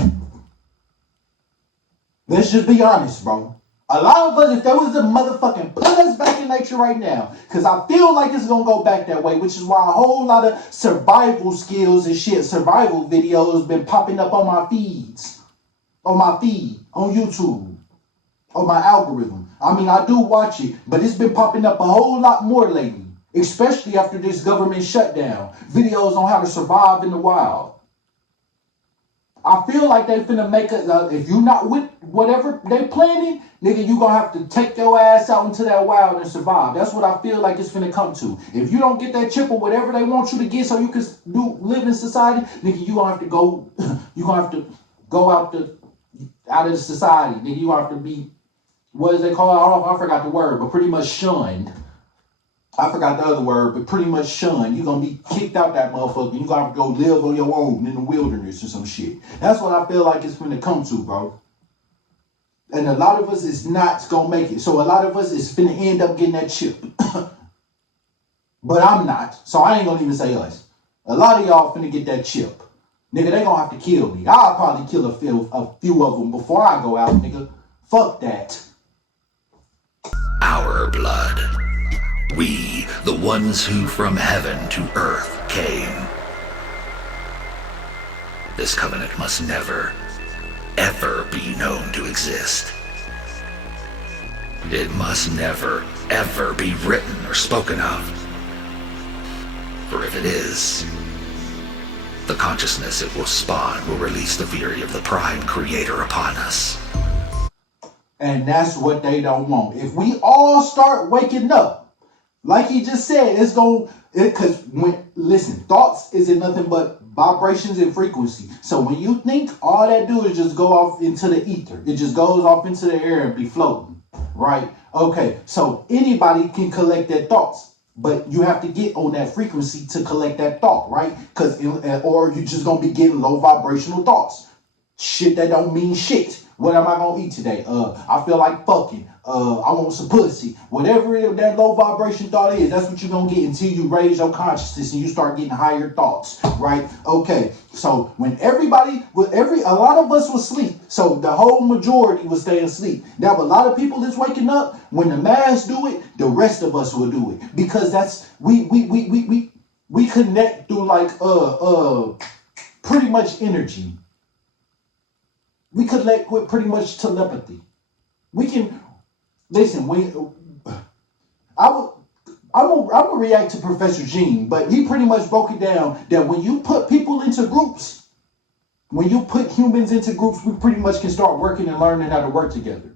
Let's just be honest, bro. A lot of us, if there was a motherfucking put us back in nature right now, because I feel like it's going to go back that way, which is why a whole lot of survival skills and shit, survival videos been popping up on my feeds, on my feed, on YouTube, on my algorithm. I mean, I do watch it, but it's been popping up a whole lot more lately, especially after this government shutdown. Videos on how to survive in the wild. I feel like they finna make it, if you not with whatever they planning, nigga, you gonna have to take your ass out into that wild and survive. That's what I feel like it's finna come to. If you don't get that chip or whatever they want you to get so you can live in society, nigga, you gonna have to go, you gonna have to go out of the society. Nigga, you gonna have to be, what is they called? I forgot the word, but pretty much shunned. I forgot the other word, but pretty much shunned. You're going to be kicked out that motherfucker. You're going to have to go live on your own in the wilderness or some shit. That's what I feel like it's going to come to, bro. And a lot of us is not going to make it. So a lot of us is going to end up getting that chip. But I'm not. So I ain't going to even say us. A lot of y'all finna get that chip. Nigga, they going to have to kill me. I'll probably kill a few of them before I go out, nigga. Fuck that. Our blood. We, the ones who from heaven to earth came. This covenant must never, ever be known to exist. It must never, ever be written or spoken of. For if it is, the consciousness it will spawn will release the fury of the Prime Creator upon us. And that's what they don't want. If we all start waking up, like he just said, it's going, because listen, thoughts isn't nothing but vibrations and frequency. So when you think, all that do is just go off into the ether. It just goes off into the air and be floating, right? Okay, so anybody can collect their thoughts, but you have to get on that frequency to collect that thought, right? Or you're just going to be getting low vibrational thoughts. Shit that don't mean shit. What am I going to eat today? I feel like fucking. I want some pussy. Whatever that low vibration thought is, that's what you're going to get until you raise your consciousness and you start getting higher thoughts, right? Okay, so when a lot of us was asleep, so the whole majority was staying asleep. Now, a lot of people is waking up. When the mass do it, the rest of us will do it. Because that's, we connect through like, pretty much energy. We connect with pretty much telepathy. We can listen. I'm gonna react to Professor Gene, but he pretty much broke it down that when you put people into groups, when you put humans into groups, we pretty much can start working and learning how to work together.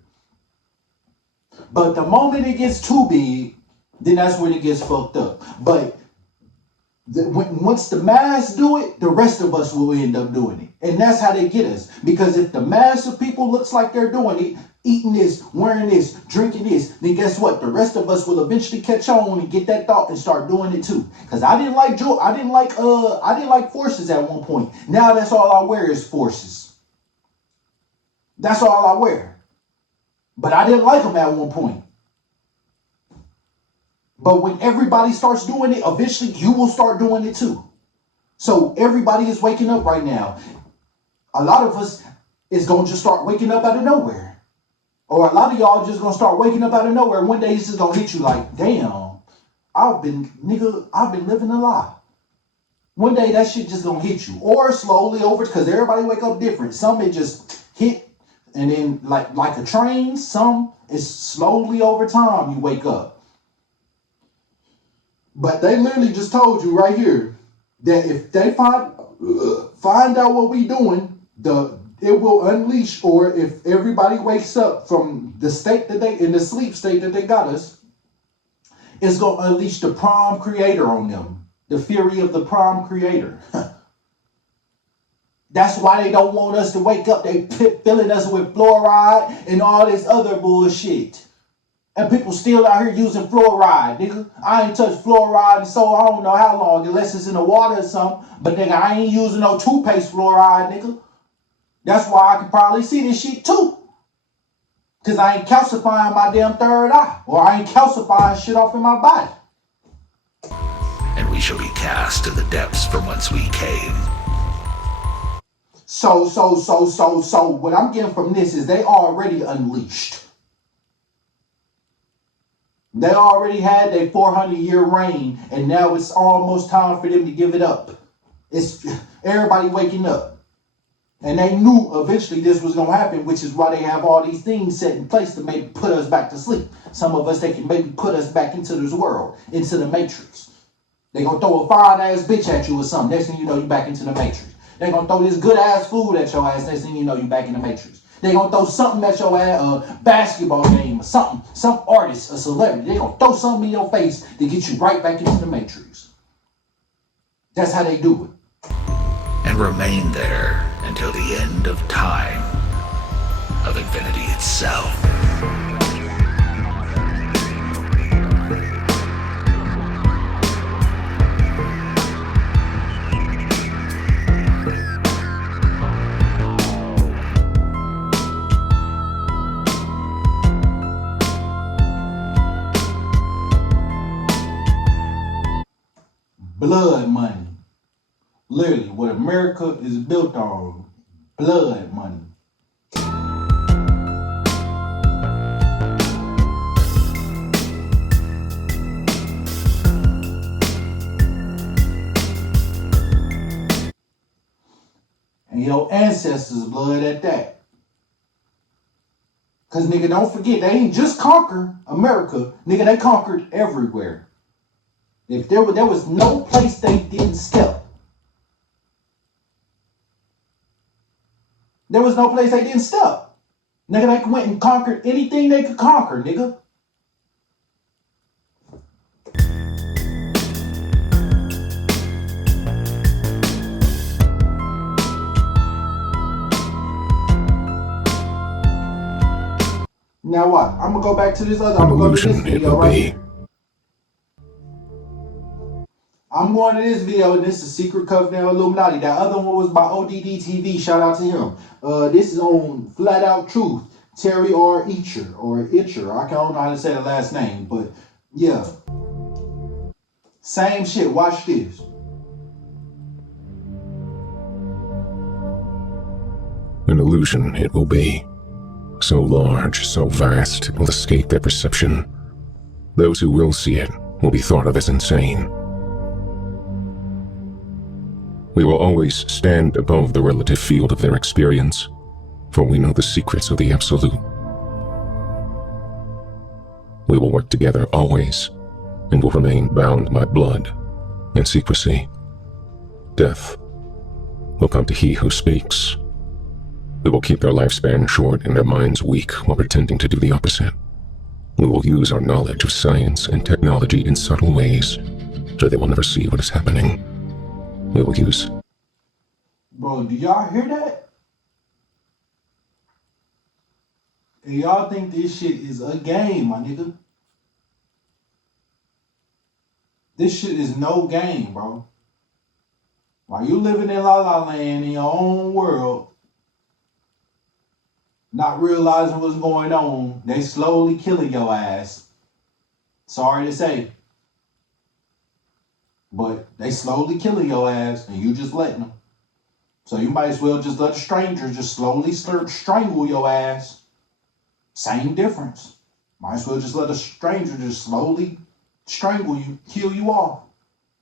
But the moment it gets too big, then that's when it gets fucked up. But once the mass do it, the rest of us will end up doing it. And that's how they get us. Because if the mass of people looks like they're doing it, eating this, wearing this, drinking this, then guess what? The rest of us will eventually catch on and get that thought and start doing it too. Because I didn't like forces at one point. Now that's all I wear is forces. That's all I wear. But I didn't like them at one point. But when everybody starts doing it, eventually you will start doing it too. So everybody is waking up right now. A lot of us is going to just start waking up out of nowhere. Or a lot of y'all just going to start waking up out of nowhere. One day it's just going to hit you like, damn, I've been living a lie. One day that shit just going to hit you. Or slowly over, because everybody wake up different. Some it just hit, and then like a train, some is slowly over time you wake up. But they literally just told you right here that if they find out what we doing, it will unleash, or if everybody wakes up from the state that in the sleep state that they got us, it's going to unleash the Prime Creator on them. The fury of the Prime Creator. That's why they don't want us to wake up. They filling us with fluoride and all this other bullshit. And people still out here using fluoride, nigga. I ain't touched fluoride in so I don't know how long, unless it's in the water or something. But nigga, I ain't using no toothpaste fluoride, nigga. That's why I can probably see this shit too. Because I ain't calcifying my damn third eye. Or I ain't calcifying shit off in my body. And we shall be cast to the depths from whence we came. So, what I'm getting from this is they already unleashed. They already had their 400-year reign, and now it's almost time for them to give it up. It's everybody waking up. And they knew eventually this was going to happen, which is why they have all these things set in place to maybe put us back to sleep. Some of us, they can maybe put us back into this world, into the matrix. They going to throw a fine-ass bitch at you or something. Next thing you know, you back into the matrix. They going to throw this good-ass food at your ass. Next thing you know, you back in the matrix. They going to throw something at your ass, a basketball game or something. Some artist, a celebrity. They going to throw something in your face to get you right back into the matrix. That's how they do it. And remain there until the end of time, of infinity itself. Blood money. Literally, what America is built on, blood money. And your ancestors' blood at that. Because, nigga, don't forget, they ain't just conquer America. Nigga, they conquered everywhere. If there was no place they didn't step. There was no place they didn't step. Nigga, they went and conquered anything they could conquer, nigga. Now what? I'm gonna go back to this other. I'm gonna go to this video right here. I'm going to this video, and this is Secret Covenant Illuminati. That other one was by ODD TV. Shout out to him. This is on Flat Out Truth. Terry R. Itcher. I don't know how to say the last name, but yeah. Same shit. Watch this. An illusion it will be. So large, so vast, it will escape their perception. Those who will see it will be thought of as insane. We will always stand above the relative field of their experience, for we know the secrets of the Absolute. We will work together always, and will remain bound by blood and secrecy. Death will come to he who speaks. We will keep their lifespan short and their minds weak while pretending to do the opposite. We will use our knowledge of science and technology in subtle ways, so they will never see what is happening. We will use. Bro, do y'all hear that? And y'all think this shit is a game, my nigga? This shit is no game, bro. While you living in La La Land in your own world, not realizing what's going on, they slowly killing your ass. Sorry to say. But they slowly killing your ass, and you just letting them. So you might as well just let a stranger just slowly strangle your ass. Same difference. Might as well just let a stranger just slowly strangle you, kill you off.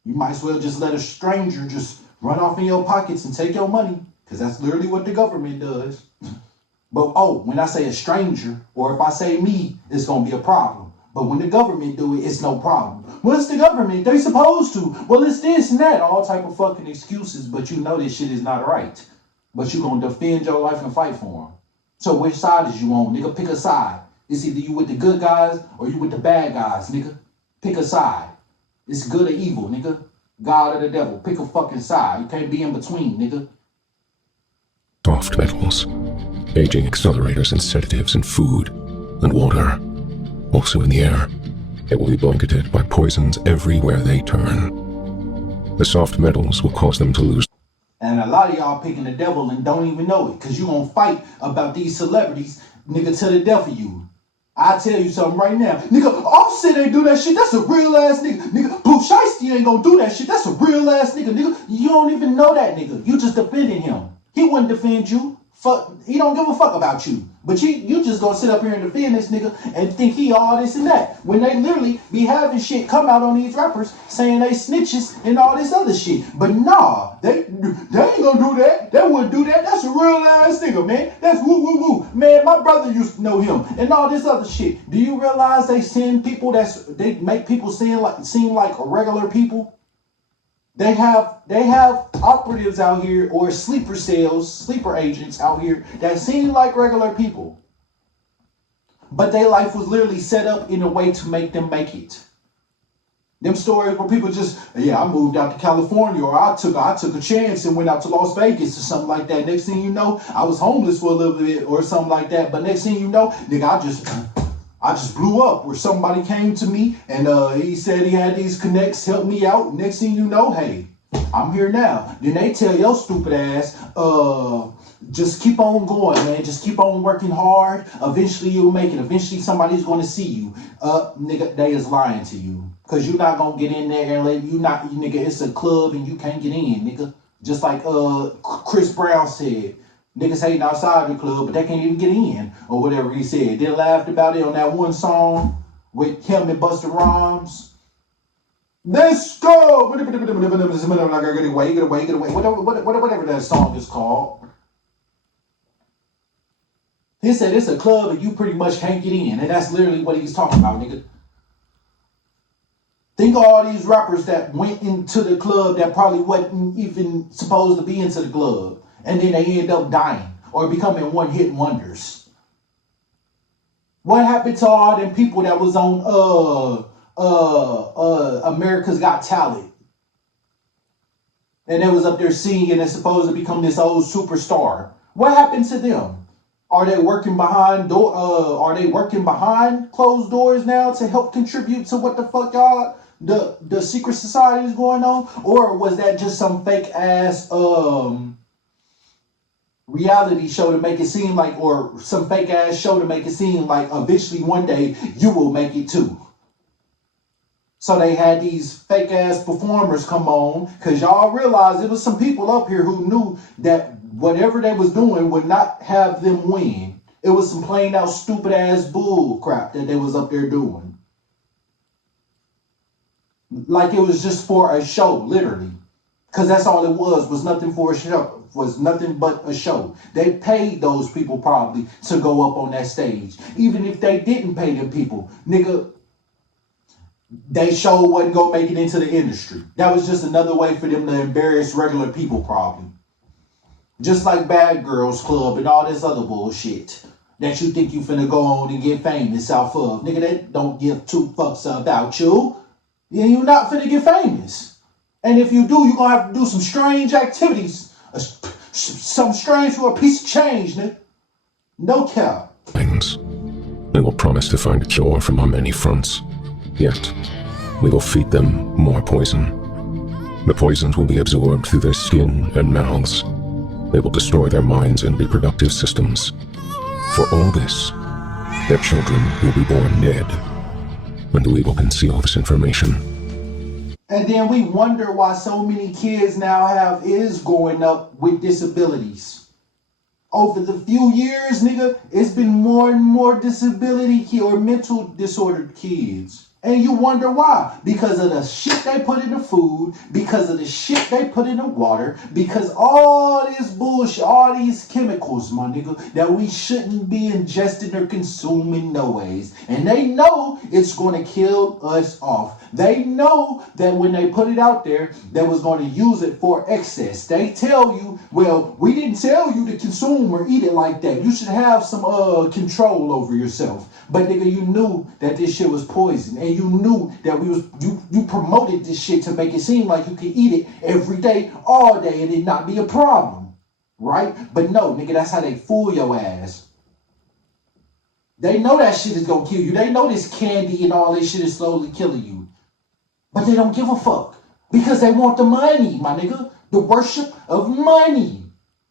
You might as well just let a stranger just run off in your pockets and take your money, because that's literally what the government does. But when I say a stranger, or if I say me, it's going to be a problem. But when the government do it, it's no problem. Well, it's the government. They supposed to. Well, it's this and that. All type of fucking excuses. But you know this shit is not right. But you going to defend your life and fight for them. So which side is you on? Nigga, pick a side. It's either you with the good guys or you with the bad guys, nigga. Pick a side. It's good or evil, nigga. God or the devil. Pick a fucking side. You can't be in between, nigga. Soft metals, aging accelerators and sedatives and food and water. Also in the air, it will be blanketed by poisons everywhere they turn. The soft metals will cause them to lose. And a lot of y'all picking the devil and don't even know it, because you gonna fight about these celebrities, nigga, to the death of you. I tell you something right now. Nigga, Offset ain't do that shit. That's a real ass nigga. Nigga, Blue Shiesty ain't gonna do that shit. That's a real ass nigga. Nigga, you don't even know that nigga. You just defending him. He wouldn't defend you. Fuck, he don't give a fuck about you. But you just gonna sit up here and defend this nigga and think he all this and that. When they literally be having shit come out on these rappers saying they snitches and all this other shit. But nah, they ain't gonna do that. They wouldn't do that. That's a real ass nigga, man. That's woo woo woo. Man, my brother used to know him and all this other shit. Do you realize they send people they make people seem like regular people? They have operatives out here or sleeper cells, sleeper agents out here that seem like regular people. But their life was literally set up in a way to make them make it. Them stories where people just, I moved out to California, or I took a chance and went out to Las Vegas or something like that. Next thing you know, I was homeless for a little bit or something like that. But next thing you know, nigga, I just blew up where somebody came to me and he said he had these connects, help me out. Next thing you know, hey, I'm here now. Then they tell your stupid ass, just keep on going, man. Just keep on working hard. Eventually you'll make it. Eventually somebody's going to see you. Nigga, they is lying to you. Because you're not going to get in there and nigga, it's a club and you can't get in, nigga. Just like Chris Brown said. Niggas hating outside the club, but they can't even get in, or whatever he said. They laughed about it on that one song with him and Busta Rhymes. Let's go! Get away. Whatever that song is called. He said it's a club and you pretty much can't get in, and that's literally what he's talking about, nigga. Think of all these rappers that went into the club that probably wasn't even supposed to be into the club. And then they end up dying or becoming one-hit wonders. What happened to all them people that was on America's Got Talent? And they was up there singing and supposed to become this old superstar. What happened to them? Are they working behind closed doors now to help contribute to what the fuck y'all the secret society is going on? Or was that just some fake ass reality show to make it seem like, or some fake ass show to make it seem like eventually one day you will make it too? So they had these fake ass performers come on because y'all realized it was some people up here who knew that whatever they was doing would not have them win. It was some plain out stupid ass bull crap that they was up there doing. Like it was just for a show, literally. Because that's all it was nothing for a show. Was nothing but a show. They paid those people probably to go up on that stage. Even if they didn't pay them people, nigga, they show wasn't gonna make it into the industry. That was just another way for them to embarrass regular people probably. Just like Bad Girls Club and all this other bullshit that you think you finna go on and get famous off of. Nigga, they don't give two fucks about you. Yeah, you're not finna get famous. And if you do, you're gonna have to do some strange activities. Some strange for a piece of change, nigga. No cap. They will promise to find a cure from our many fronts. Yet, we will feed them more poison. The poisons will be absorbed through their skin and mouths. They will destroy their minds and reproductive systems. For all this, their children will be born dead. And we will conceal this information. And then we wonder why so many kids now is growing up with disabilities. Over the few years, nigga, it's been more and more disability or mental disordered kids. And you wonder why. Because of the shit they put in the food, because of the shit they put in the water, because all this bullshit, all these chemicals, my nigga, that we shouldn't be ingesting or consuming no ways. And they know it's going to kill us off. They know that when they put it out there, they was going to use it for excess. They tell you, well, we didn't tell you to consume or eat it like that. You should have some control over yourself. But nigga, you knew that this shit was poison. And you knew that you promoted this shit to make it seem like you could eat it every day, all day, and it not be a problem. Right? But no, nigga, that's how they fool your ass. They know that shit is gonna kill you. They know this candy and all this shit is slowly killing you. But they don't give a fuck. Because they want the money, my nigga. The worship of money.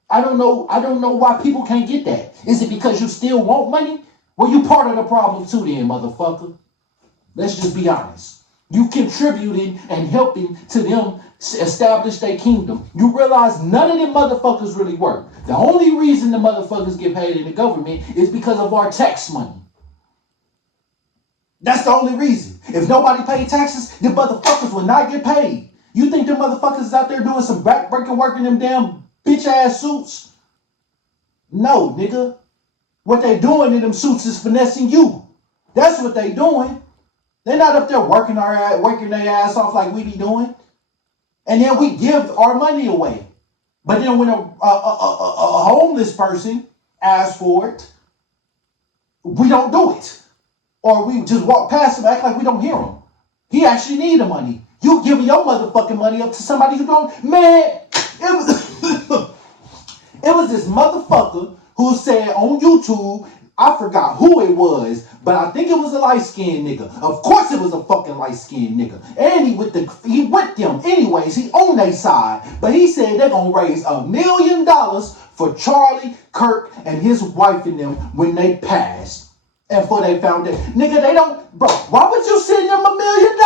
I don't know why people can't get that. Is it because you still want money? Well, you part of the problem too then, motherfucker. Let's just be honest. You contributing and helping to them establish their kingdom. You realize none of them motherfuckers really work. The only reason the motherfuckers get paid in the government is because of our tax money. That's the only reason. If nobody paid taxes, the motherfuckers would not get paid. You think them motherfuckers is out there doing some back-breaking work in them damn bitch-ass suits? No, nigga. What they doing in them suits is finessing you. That's what they doing. They're not up there working their ass off like we be doing. And then we give our money away. But then when a homeless person asks for it, we don't do it. Or we just walk past him, act like we don't hear him. He actually need the money. You giving your motherfucking money up to somebody who don't. Man, it was this motherfucker who said on YouTube, I forgot who it was, but I think it was a light-skinned nigga. Of course it was a fucking light-skinned nigga. And he with them anyways. He on their side. But he said they're gonna raise $1 million for Charlie Kirk and his wife and them when they passed. And for they found it. Nigga, they don't, bro, why would you send them $1 million,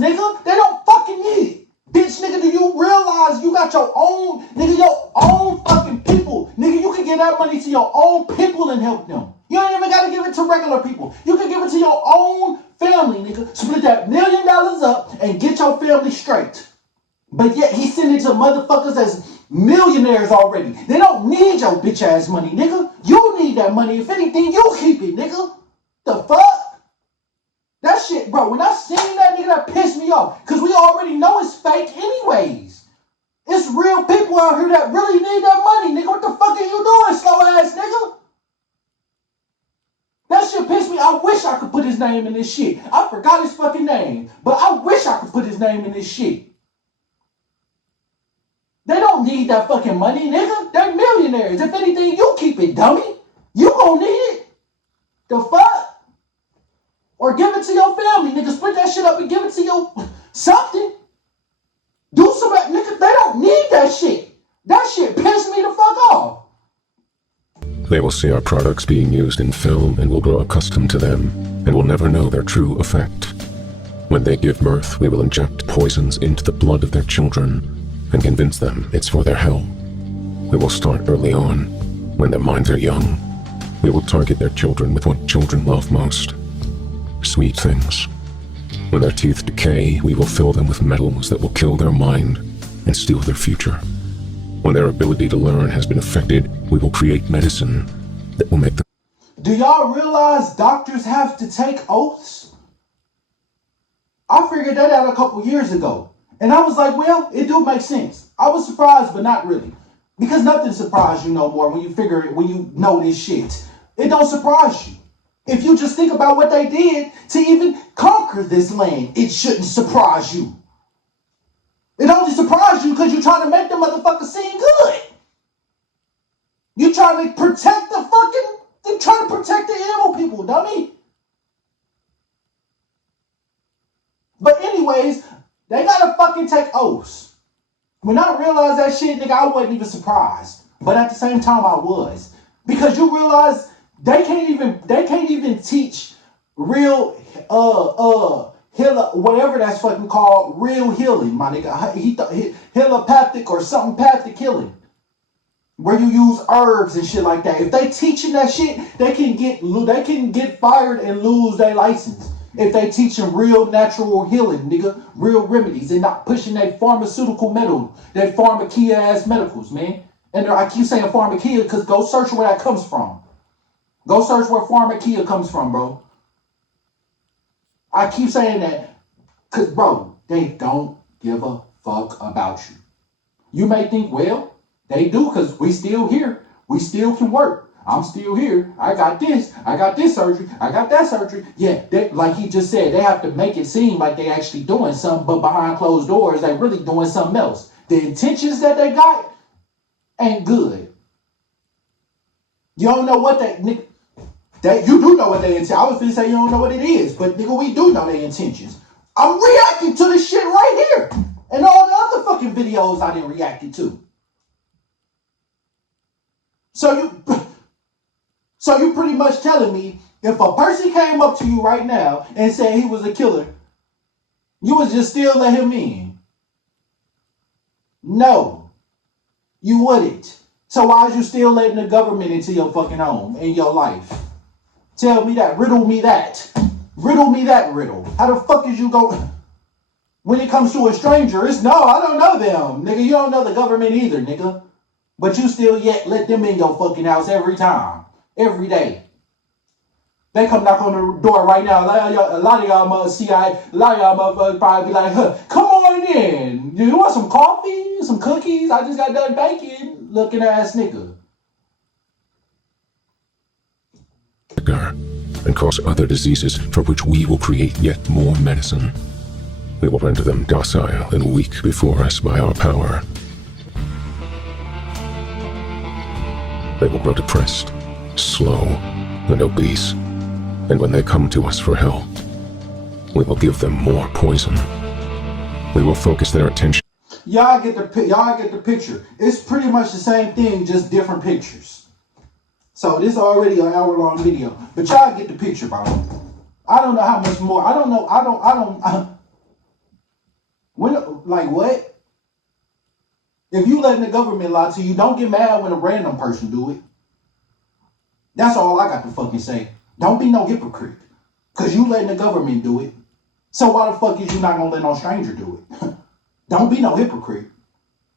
nigga? They don't fucking need it. Bitch, nigga, do you realize you got your own, nigga, your own fucking people? Nigga, you can give that money to your own people and help them. You ain't even gotta give it to regular people. You can give it to your own family, nigga. Split that $1 million up and get your family straight. But yet he sending it to motherfuckers that's millionaires already. They don't need your bitch ass money, nigga. You need that money. If anything, you keep it, nigga. The fuck? That shit, bro, when I seen that, nigga, that pissed me off. Because we already know it's fake anyways. It's real people out here that really need that money, nigga. What the fuck are you doing, slow ass nigga? That shit pissed me. I wish I could put his name in this shit. I forgot his fucking name. But I wish I could put his name in this shit. They don't need that fucking money, nigga. They're millionaires. If anything, you keep it, dummy. You gonna need it. The fuck? Or give it to your family, nigga. Split that shit up and give it to your something. Do something, nigga. They don't need that shit. That shit pissed me the fuck off. They will see our products being used in film and will grow accustomed to them and will never know their true effect. When they give birth, we will inject poisons into the blood of their children and convince them it's for their health. We will start early on, when their minds are young. We will target their children with what children love most. Sweet things. When their teeth decay, we will fill them with metals that will kill their mind and steal their future. When their ability to learn has been affected, we will create medicine that will make them. Do y'all realize doctors have to take oaths? I figured that out a couple years ago. And I was like, well, it do make sense. I was surprised, but not really. Because nothing surprised you no more when you figure it, when you know this shit. It don't surprise you. If you just think about what they did to even conquer this land, it shouldn't surprise you. It only surprised you because you're trying to make the motherfucker seem good. You're trying to protect you're trying to protect the evil people, dummy. But anyways, they gotta fucking take oaths. When I realized that shit, nigga, I wasn't even surprised. But at the same time, I was. Because you realize they can't even teach real whatever that's fucking called, real healing, my nigga. Helopathic or something pathic healing. Where you use herbs and shit like that. If they teaching that shit, they can get fired and lose their license. If they teaching real natural healing, nigga, real remedies, and not pushing that pharmaceutical metal, that pharmakia ass medicals, man. And I keep saying pharmakia because go search where that comes from. Go search where pharmakia comes from, bro. I keep saying that because, bro, they don't give a fuck about you. You may think, well, they do because we still here. We still can work. I'm still here. I got this surgery. I got that surgery. Yeah, like he just said, they have to make it seem like they actually doing something, but behind closed doors, they really doing something else. The intentions that they got ain't good. You don't know what you do know what they intentions. I was gonna say you don't know what it is, but nigga, we do know their intentions. I'm reacting to this shit right here. And all the other fucking videos I didn't react to. So you pretty much telling me if a person came up to you right now and said he was a killer, You would just still let him in. No, you wouldn't. So why is you still letting the government into your fucking home and your life? Tell me that. Riddle me that. Riddle me that riddle. How the fuck is you go? When it comes to a stranger, it's no, I don't know them. Nigga, you don't know the government either, nigga. But you still yet let them in your fucking house every time. Every day. They come knock on the door right now. A lot of y'all CIA, a lot of y'all motherfuckers probably be like, huh, come on in. Do you want some coffee? Some cookies? I just got done baking. Looking ass nigga. And cause other diseases for which we will create yet more medicine. We will render them docile and weak before us by our power. They will grow depressed, slow, and obese. And when they come to us for help, we will give them more poison. We will focus their attention. Y'all get the picture. It's pretty much the same thing, just different pictures. So this is already an hour-long video, but y'all get the picture, bro. I don't know how much more. I don't know. When, like, what? If you letting the government lie to you, don't get mad when a random person do it. That's all I got to fucking say. Don't be no hypocrite. Because you letting the government do it. So why the fuck is you not going to let no stranger do it? Don't be no hypocrite.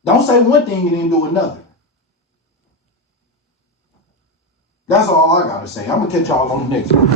Don't say one thing and then do another. That's all I got to say. I'm going to catch y'all on the next one.